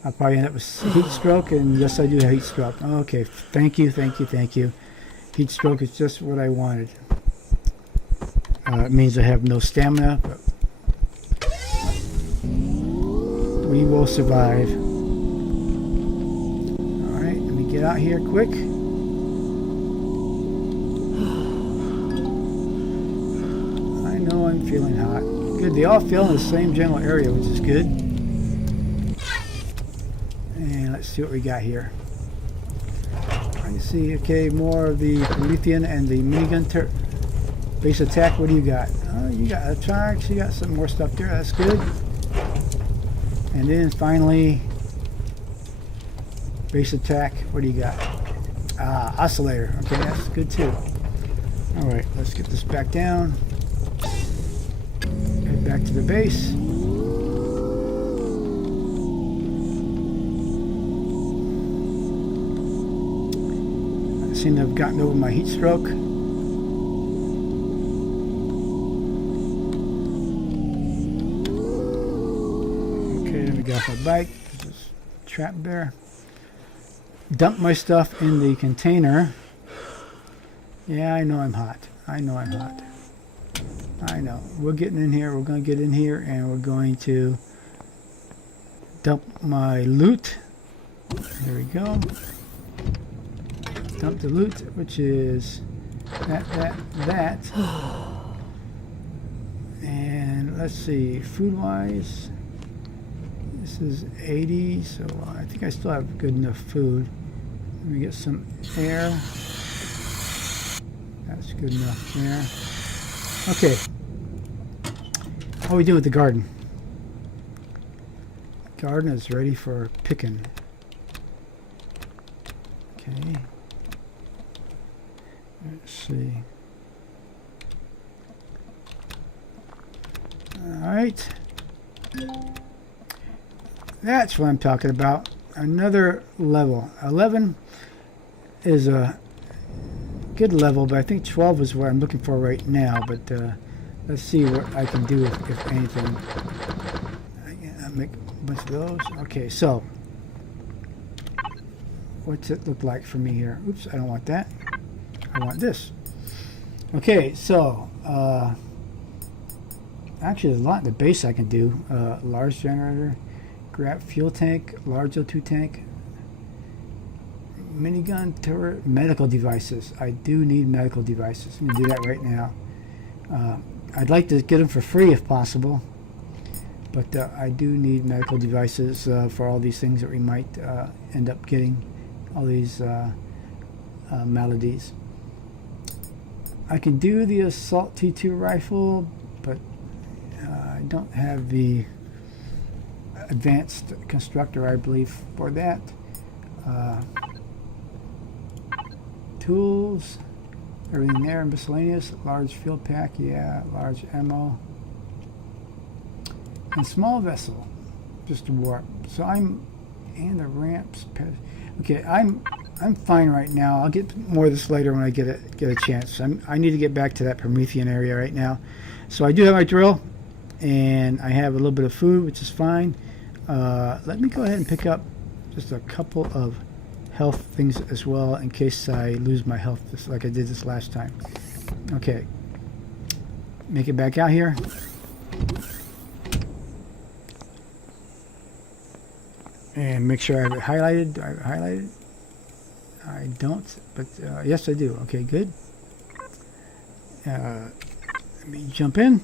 I'll probably end up with heat stroke, and yes, I do have heat stroke. Okay, thank you, thank you, thank you. Heat stroke is just what I wanted. It means I have no stamina, but we will survive. Alright, let me get out here quick. I know I'm feeling hot. Good, they all feel in the same general area, which is good. And let's see what we got here. I see, okay, more of the Promethean and the minigun base attack. What do you got? You got electronics, you got some more stuff there, that's good. And then finally, base attack, what do you got? Oscillator, okay, that's good too. Alright, let's get this back down. Head back to the base. I seem to have gotten over my heat stroke. Get off my bike. There's this trap bear. Dump my stuff in the container. Yeah, I know I'm hot. I know I'm hot. I know. We're getting in here. We're going to get in here and we're going to dump my loot. There we go. Dump the loot, which is that. And let's see, food-wise. This is 80, so I think I still have good enough food. Let me get some air. That's good enough there. Okay. How are we doing with the garden? Garden is ready for picking. Okay. Let's see. All right. That's what I'm talking about. Another level. 11 is a good level, but I think 12 is what I'm looking for right now. But let's see what I can do if anything. I'll make a bunch of those. Okay, so what's it look like for me here? Oops, I don't want that. I want this. Okay, so actually there's a lot in the base I can do. Large generator. Grab fuel tank, large O2 tank, minigun, turret, medical devices. I do need medical devices. I'm going to do that right now. I'd like to get them for free if possible, but I do need medical devices for all these things that we might end up getting, all these maladies. I can do the assault T2 rifle, but I don't have the advanced constructor, I believe, for that. Tools, everything there, miscellaneous, large fuel pack, yeah, large ammo, and small vessel, just a warp. So and the ramps. Okay, I'm fine right now. I'll get more of this later when I get a chance. I need to get back to that Promethean area right now. So I do have my drill, and I have a little bit of food, which is fine. Let me go ahead and pick up just a couple of health things as well in case I lose my health, just like I did this last time. Okay, make it back out here. And make sure I have it highlighted. I don't, but yes I do. Okay, good. Let me jump in.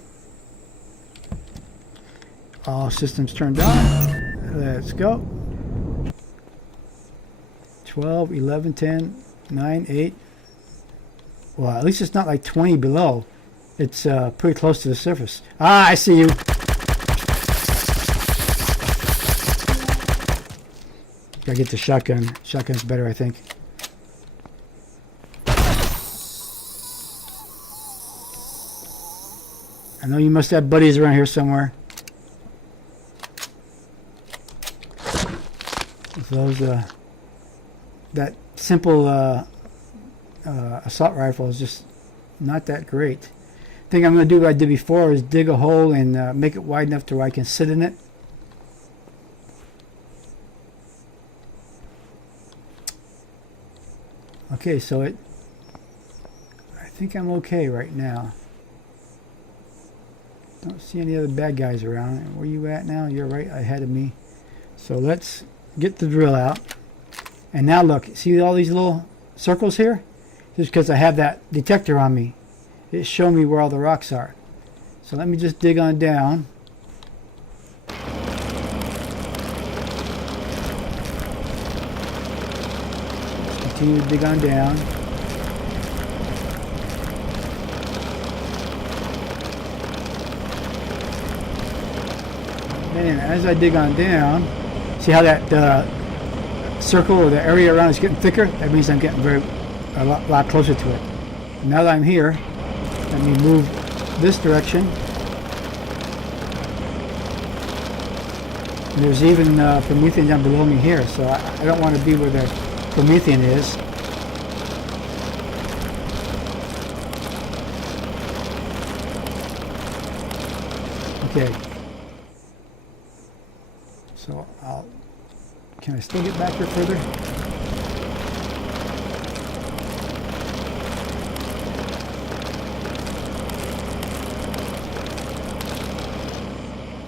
All systems turned on. Let's go. 12, 11, 10, 9, 8. Well, at least it's not like 20 below. It's pretty close to the surface. Ah, I see you. Gotta get the shotgun. Shotgun's better, I think. I know you must have buddies around here somewhere. Those that simple assault rifle is just not that great. I think I'm going to do what I did before, is dig a hole and make it wide enough to where I can sit in it. Okay, so I think I'm okay right now. Don't see any other bad guys around. Where you at now? You're right ahead of me. So let's get the drill out. And now look, see all these little circles here? Just because I have that detector on me. It's showing me where all the rocks are. So let me just dig on down. Continue to dig on down. And as I dig on down, see how that circle or the area around is getting thicker? That means I'm getting a lot closer to it. And now that I'm here, let me move this direction. And there's even Promethean down below me here, so I don't want to be where the Promethean is. Okay. So can I still get back here further?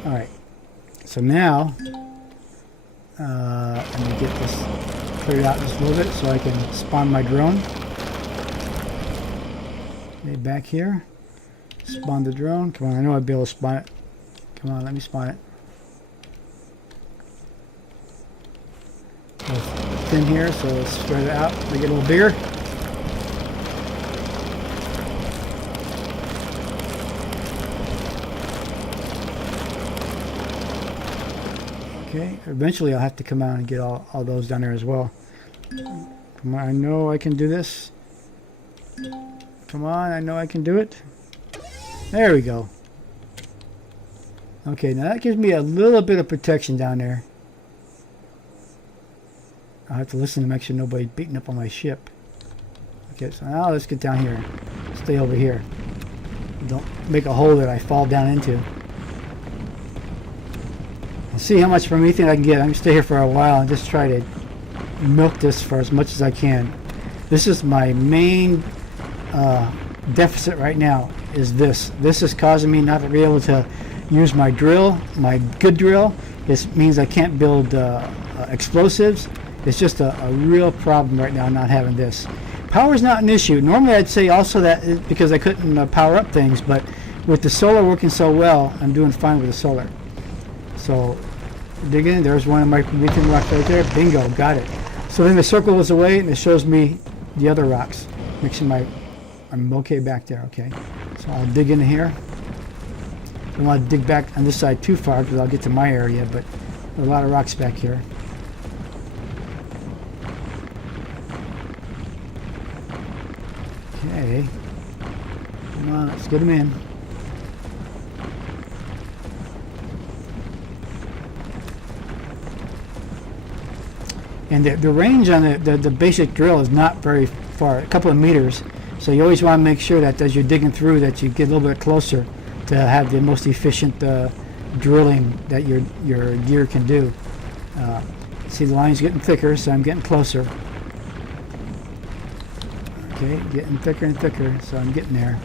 All right. So now, let me get this cleared out just a little bit so I can spawn my drone. Okay, back here. Spawn the drone. Come on, I know I'd be able to spawn it. Come on, let me spawn it. In here, so let's spread it out. We get a little bigger. Okay, eventually I'll have to come out and get all those down there as well. Come on, I know I can do this. Come on, I know I can do it. There we go. Okay, now that gives me a little bit of protection down there. I'll have to listen to make sure nobody's beating up on my ship. Okay, so now let's get down here. Stay over here. Don't make a hole that I fall down into. And see how much Promethean I can get. I'm going to stay here for a while and just try to milk this for as much as I can. This is my main deficit right now, is this. This is causing me not to be able to use my drill, my good drill. It means I can't build explosives. It's just a real problem right now not having this. Power is not an issue. Normally I'd say also that because I couldn't power up things, but with the solar working so well, I'm doing fine with the solar. So dig in. There's one of my Promethean rocks right there. Bingo, got it. So then the circle was away and it shows me the other rocks. Mixing I'm okay back there, okay. So I'll dig in here. I don't want to dig back on this side too far because I'll get to my area, but there are a lot of rocks back here. Okay. Come on, let's get them in. And the range on the basic drill is not very far, a couple of meters. So you always want to make sure that as you're digging through that you get a little bit closer to have the most efficient drilling that your gear can do. See, the line's getting thicker, so I'm getting closer. Okay, getting thicker and thicker, so I'm getting there.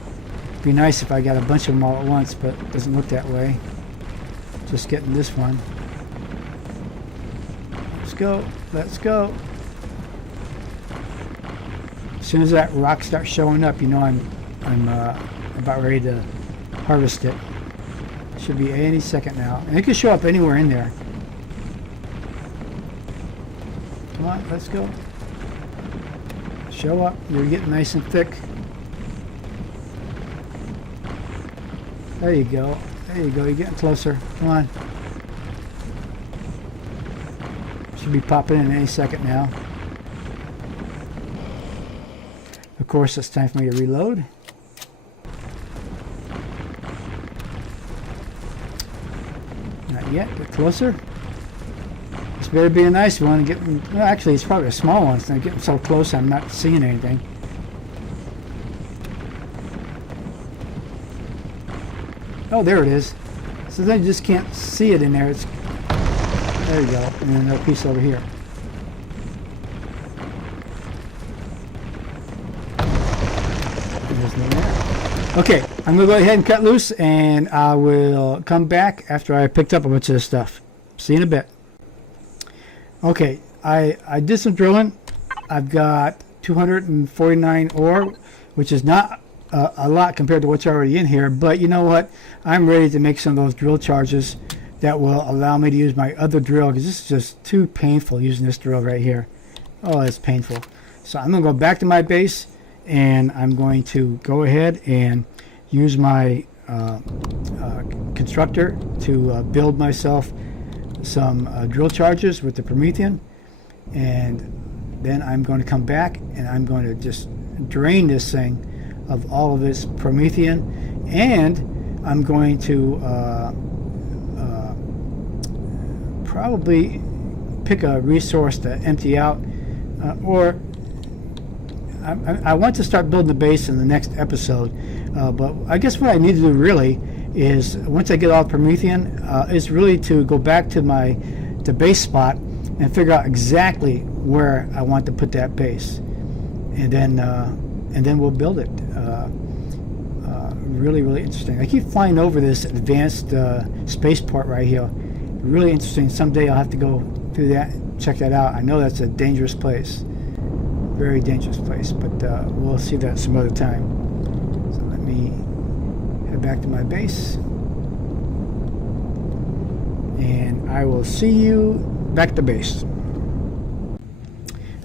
It'd be nice if I got a bunch of them all at once, but it doesn't look that way. Just getting this one. Let's go, let's go. As soon as that rock starts showing up, you know I'm about ready to harvest it. Should be any second now, and it could show up anywhere in there. Come on, let's go. Show up. You're getting nice and thick. There you go. There you go. You're getting closer. Come on. Should be popping in any second now. Of course, it's time for me to reload. Not yet. Get closer. This better be a nice one. Well, actually, it's probably a small one. So I'm getting so close, I'm not seeing anything. Oh, there it is. So then you just can't see it in there. There you go. And then another piece over here. Okay, I'm going to go ahead and cut loose, and I will come back after I picked up a bunch of this stuff. See you in a bit. Okay, I did some drilling. I've got 249 ore, which is not a lot compared to what's already in here, but you know what? I'm ready to make some of those drill charges that will allow me to use my other drill, because this is just too painful using this drill right here. Oh, it's painful. So I'm going to go back to my base, and I'm going to go ahead and use my constructor to build myself some drill charges with the Promethean, and then I'm going to come back and I'm going to just drain this thing of all of its Promethean, and I'm going to probably pick a resource to empty out, or I want to start building the base in the next episode, but I guess what I need to do really is, once I get all Promethean, is really to go back to the base spot and figure out exactly where I want to put that base, and then we'll build it. Really, really interesting. I keep flying over this advanced spaceport right here. Really interesting. Someday I'll have to go through that, check that out. I know that's a dangerous place, very dangerous place, but we'll see that some other time. So let me head back to my base, and I will see you back at the base.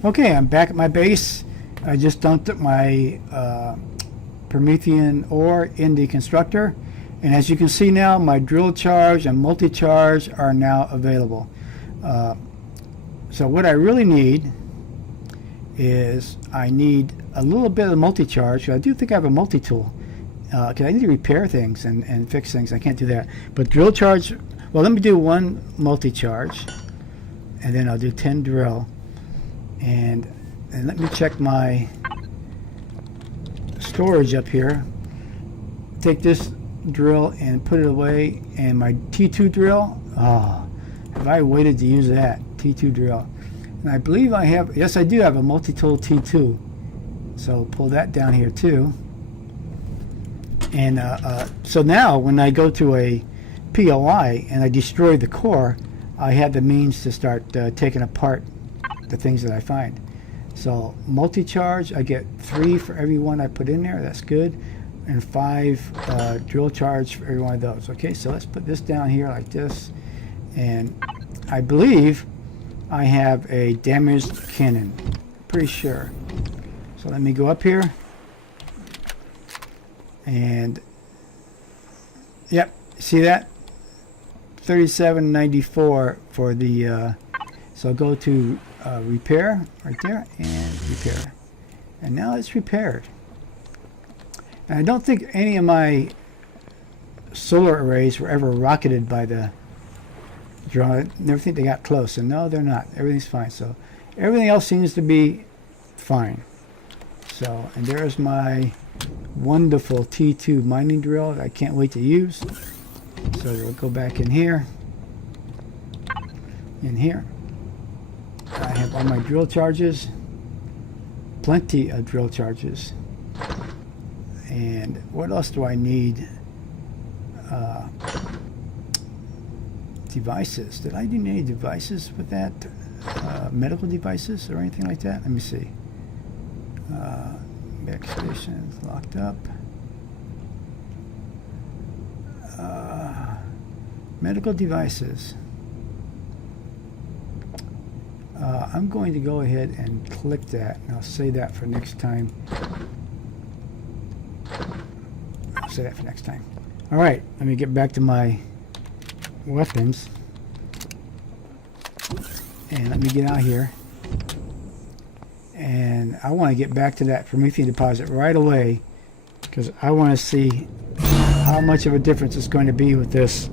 Okay, I'm back at my base. I just dumped my Promethean ore in the constructor, and as you can see now, my drill charge and multi-charge are now available. So what I really need is, I need a little bit of multi-charge. I do think I have a multi-tool, because I need to repair things and fix things. I can't do that. But drill charge, well, let me do one multi-charge, and then I'll do 10 drill. And let me check my storage up here. Take this drill and put it away, and my T2 drill, have I waited to use that T2 drill. And I believe I have, yes, I do have a multi-tool T2, so pull that down here too. And so now when I go to a POI and I destroy the core, I have the means to start taking apart the things that I find. So multi-charge, I get 3 for every one I put in there. That's good. And 5 drill charge for every one of those. Okay, so let's put this down here like this. And I believe I have a damaged cannon. Pretty sure. So let me go up here. And yep, see that? 3794 for the so go to repair right there, and repair, and now it's repaired. And I don't think any of my solar arrays were ever rocketed by the drone. I never think they got close, and no, they're not. Everything's fine. So everything else seems to be fine. So, and there's my wonderful T2 mining drill that I can't wait to use. So we'll go back in here. In here, I have all my drill charges, plenty of drill charges. And what else do I need? Devices. Did I need any devices with that? Medical devices or anything like that? Let me see. Backstation is locked up. Medical devices. I'm going to go ahead and click that, and I'll say that for next time. I'll say that for next time. All right, let me get back to my weapons, and let me get out here. And I want to get back to that Promethean deposit right away, because I want to see how much of a difference it's going to be with this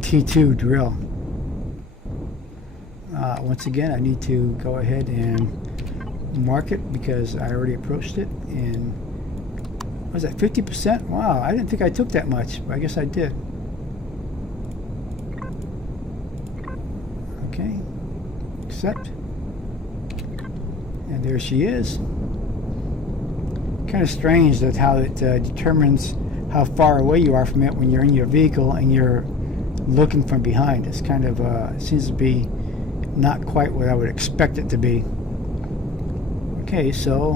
T2 drill. Once again, I need to go ahead and mark it because I already approached it. And what was that, 50%? Wow, I didn't think I took that much, but I guess I did. Okay, accept. And there she is. kind of strange that how it determines how far away you are from it when you're in your vehicle and you're looking from behind. It's kind of seems to be not quite what I would expect it to be. Okay, so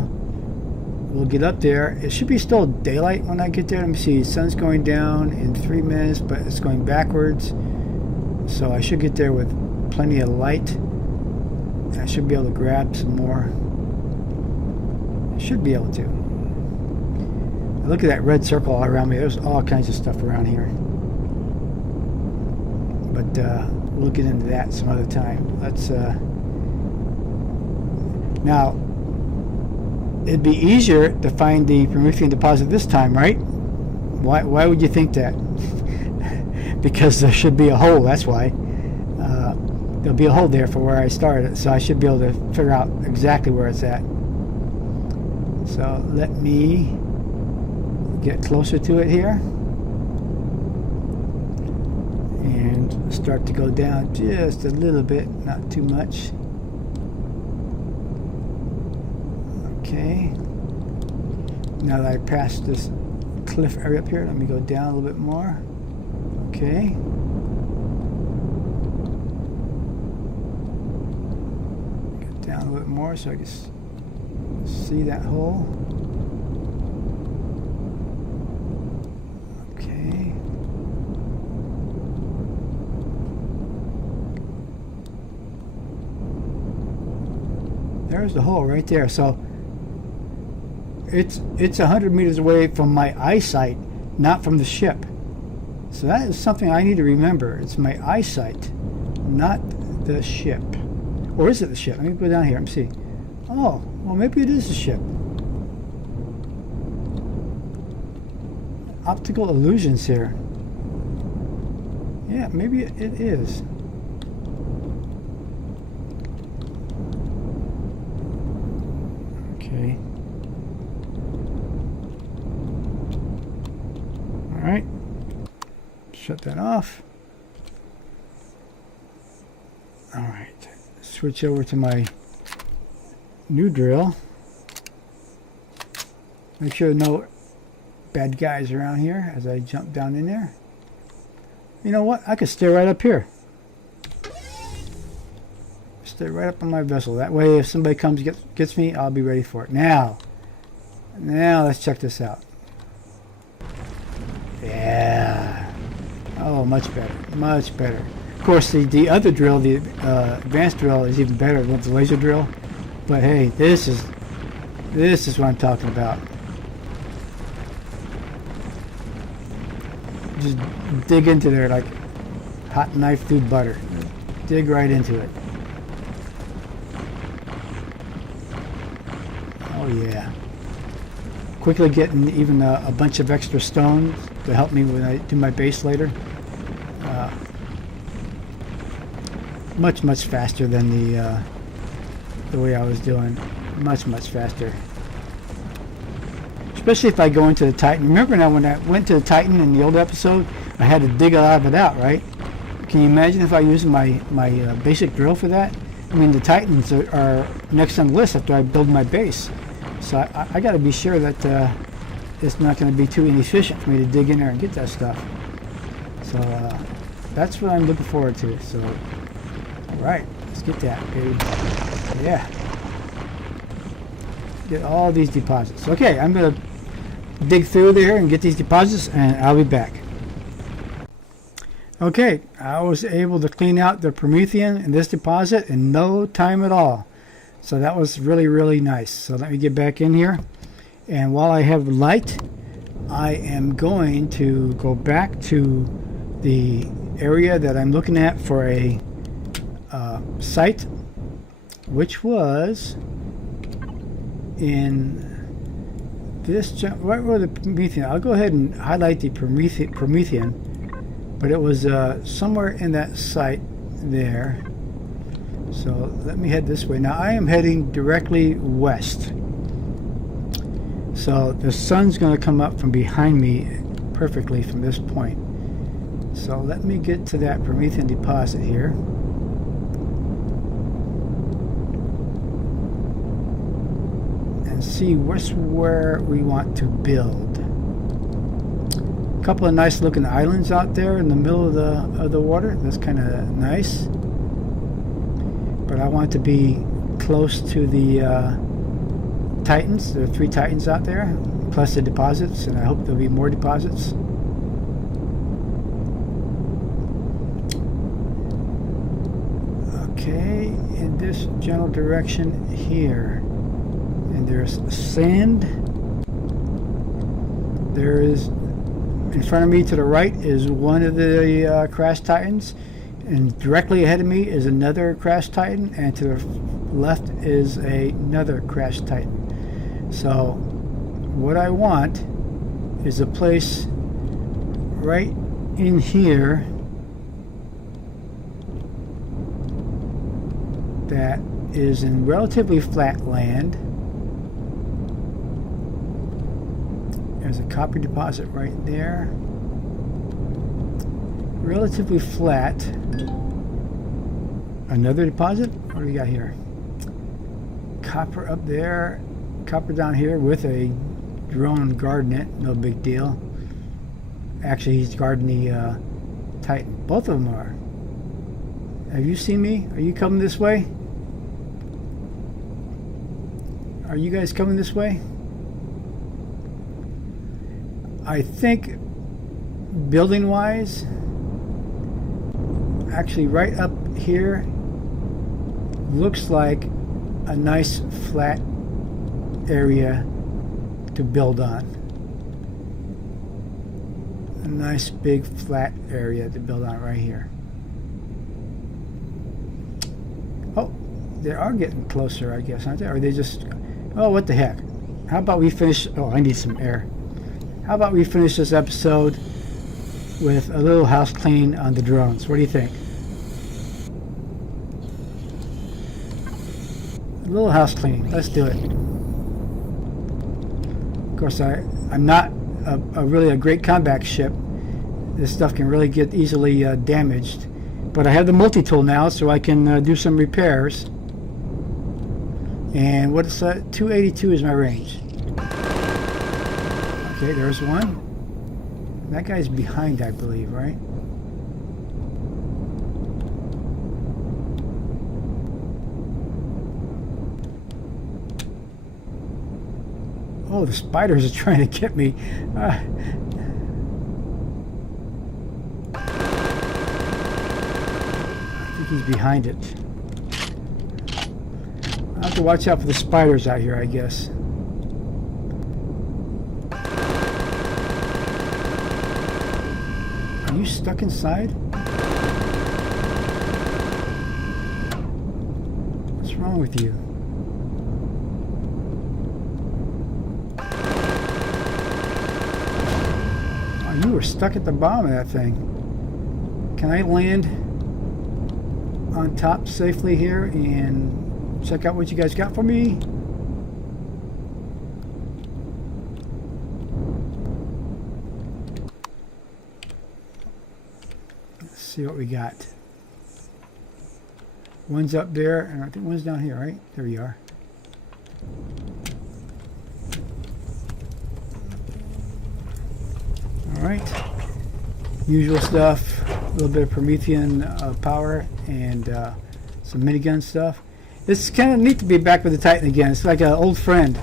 we'll get up there. It should be still daylight when I get there. Let me see, sun's going down in 3 minutes, but it's going backwards, so I should get there with plenty of light. I should be able to grab some more. I should be able to. Look at that red circle all around me. There's all kinds of stuff around here, but we'll get into that some other time. Let's now, it'd be easier to find the Promethean deposit this time, right? Why would you think that? Because there should be a hole, that's why. There'll be a hole there for where I started, so I should be able to figure out exactly where it's at. So let me get closer to it here and start to go down just a little bit, not too much. Okay, now that I passed this cliff area up here, let me go down a little bit more. Okay, get down a little bit more so I can see that hole. Okay, there's the hole right there. So it's 100 meters away from my eyesight, not from the ship. So that is something I need to remember. It's my eyesight, not the ship. Or is it the ship? Let me go down here and see. Oh, well, maybe it is the ship. Optical illusions here. Yeah, maybe it is. Okay. Alright, shut that off. Alright, switch over to my new drill. Make sure no bad guys around here as I jump down in there. You know what? I could stay right up here. Stay right up on my vessel. That way if somebody comes gets me, I'll be ready for it. Now let's check this out. Yeah. Oh, much better. Much better. Of course, the other drill, the advanced drill, is even better than the laser drill. But hey, this is what I'm talking about. Just dig into there like hot knife through butter. Dig right into it. Oh yeah. Quickly getting even a bunch of extra stones to help me when I do my base later. Much faster than the way I was doing. Much faster. Especially if I go into the Titan. Remember now when I went to the Titan in the old episode, I had to dig a lot of it out, right? Can you imagine if I used my basic drill for that? I mean, the Titans are next on the list after I build my base. So I got to be sure that it's not going to be too inefficient for me to dig in there and get that stuff. So that's what I'm looking forward to. So, all right, let's get that, baby. Yeah. Get all these deposits. Okay, I'm going to dig through there and get these deposits, and I'll be back. Okay, I was able to clean out the Promethean in this deposit in no time at all. So that was really nice. So let me get back in here. And while I have light, I am going to go back to the area that I'm looking at for a site, which was in this, right where the Promethean. I'll go ahead and highlight the Promethean, but it was somewhere in that site there. So let me head this way. Now I am heading directly west. So the sun's going to come up from behind me perfectly from this point. So let me get to that Promethean deposit here. And and see where we want to build. A couple of nice looking islands out there in the middle of the water. That's kind of nice. But I want to be close to the Titans. There are 3 Titans out there, plus the deposits, and I hope there'll be more deposits. Okay, in this general direction here. And there's sand. There is, in front of me to the right is one of the Crash Titans, and directly ahead of me is another Crash Titan, and to the left is another Crash Titan. So what I want is a place right in here that is in relatively flat land. There's a copper deposit right there. Relatively flat. Another deposit? What do we got here? Copper up there. Copper down here with a drone guarding it. No big deal. Actually, he's guarding the Titan. Both of them are. Have you seen me? Are you coming this way? Are you guys coming this way? I think building wise, actually right up here looks like a nice flat area to build on. A nice big flat area to build on right here. Oh, they are getting closer, I guess, aren't they? Or are they just... Oh, what the heck. How about we finish... Oh, I need some air. How about we finish this episode with a little house clean on the drones? What do you think? A little house cleaning. Let's do it. Of course, I'm not really a great combat ship. This stuff can really get easily damaged. But I have the multi-tool now, so I can do some repairs. And what's 282 is my range. Okay, there's one. That guy's behind, I believe, right? Oh, the spiders are trying to get me. I think he's behind it. I have to watch out for the spiders out here, I guess. Are you stuck inside? What's wrong with you? Oh, you were stuck at the bottom of that thing. Can I land on top safely here and check out what you guys got for me? Let's see what we got. One's up there, and I think one's down here, right? There you are. Alright. Usual stuff. A little bit of Promethean power and some minigun stuff. It's kind of neat to be back with the Titan again. It's like an old friend.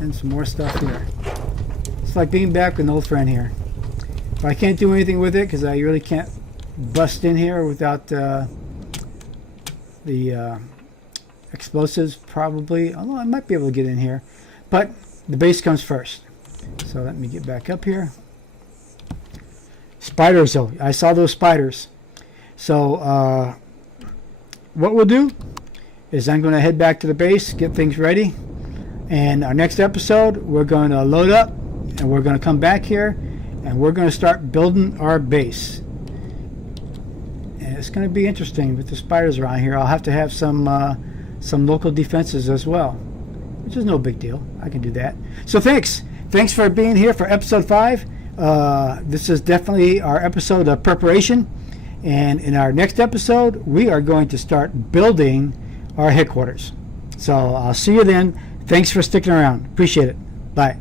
And some more stuff here. It's like being back with an old friend here. But I can't do anything with it because I really can't bust in here without the explosives probably. Although I might be able to get in here. But the base comes first. So let me get back up here. Spiders though. I saw those spiders. So what we'll do is I'm going to head back to the base, get things ready, and our next episode we're going to load up and we're going to come back here and we're going to start building our base. And it's going to be interesting with the spiders around here. I'll have to have some local defenses as well, which is no big deal. I can do that. So thanks for being here for episode 5. This is definitely our episode of preparation. And in our next episode, we are going to start building our headquarters. So I'll see you then. Thanks for sticking around. Appreciate it. Bye.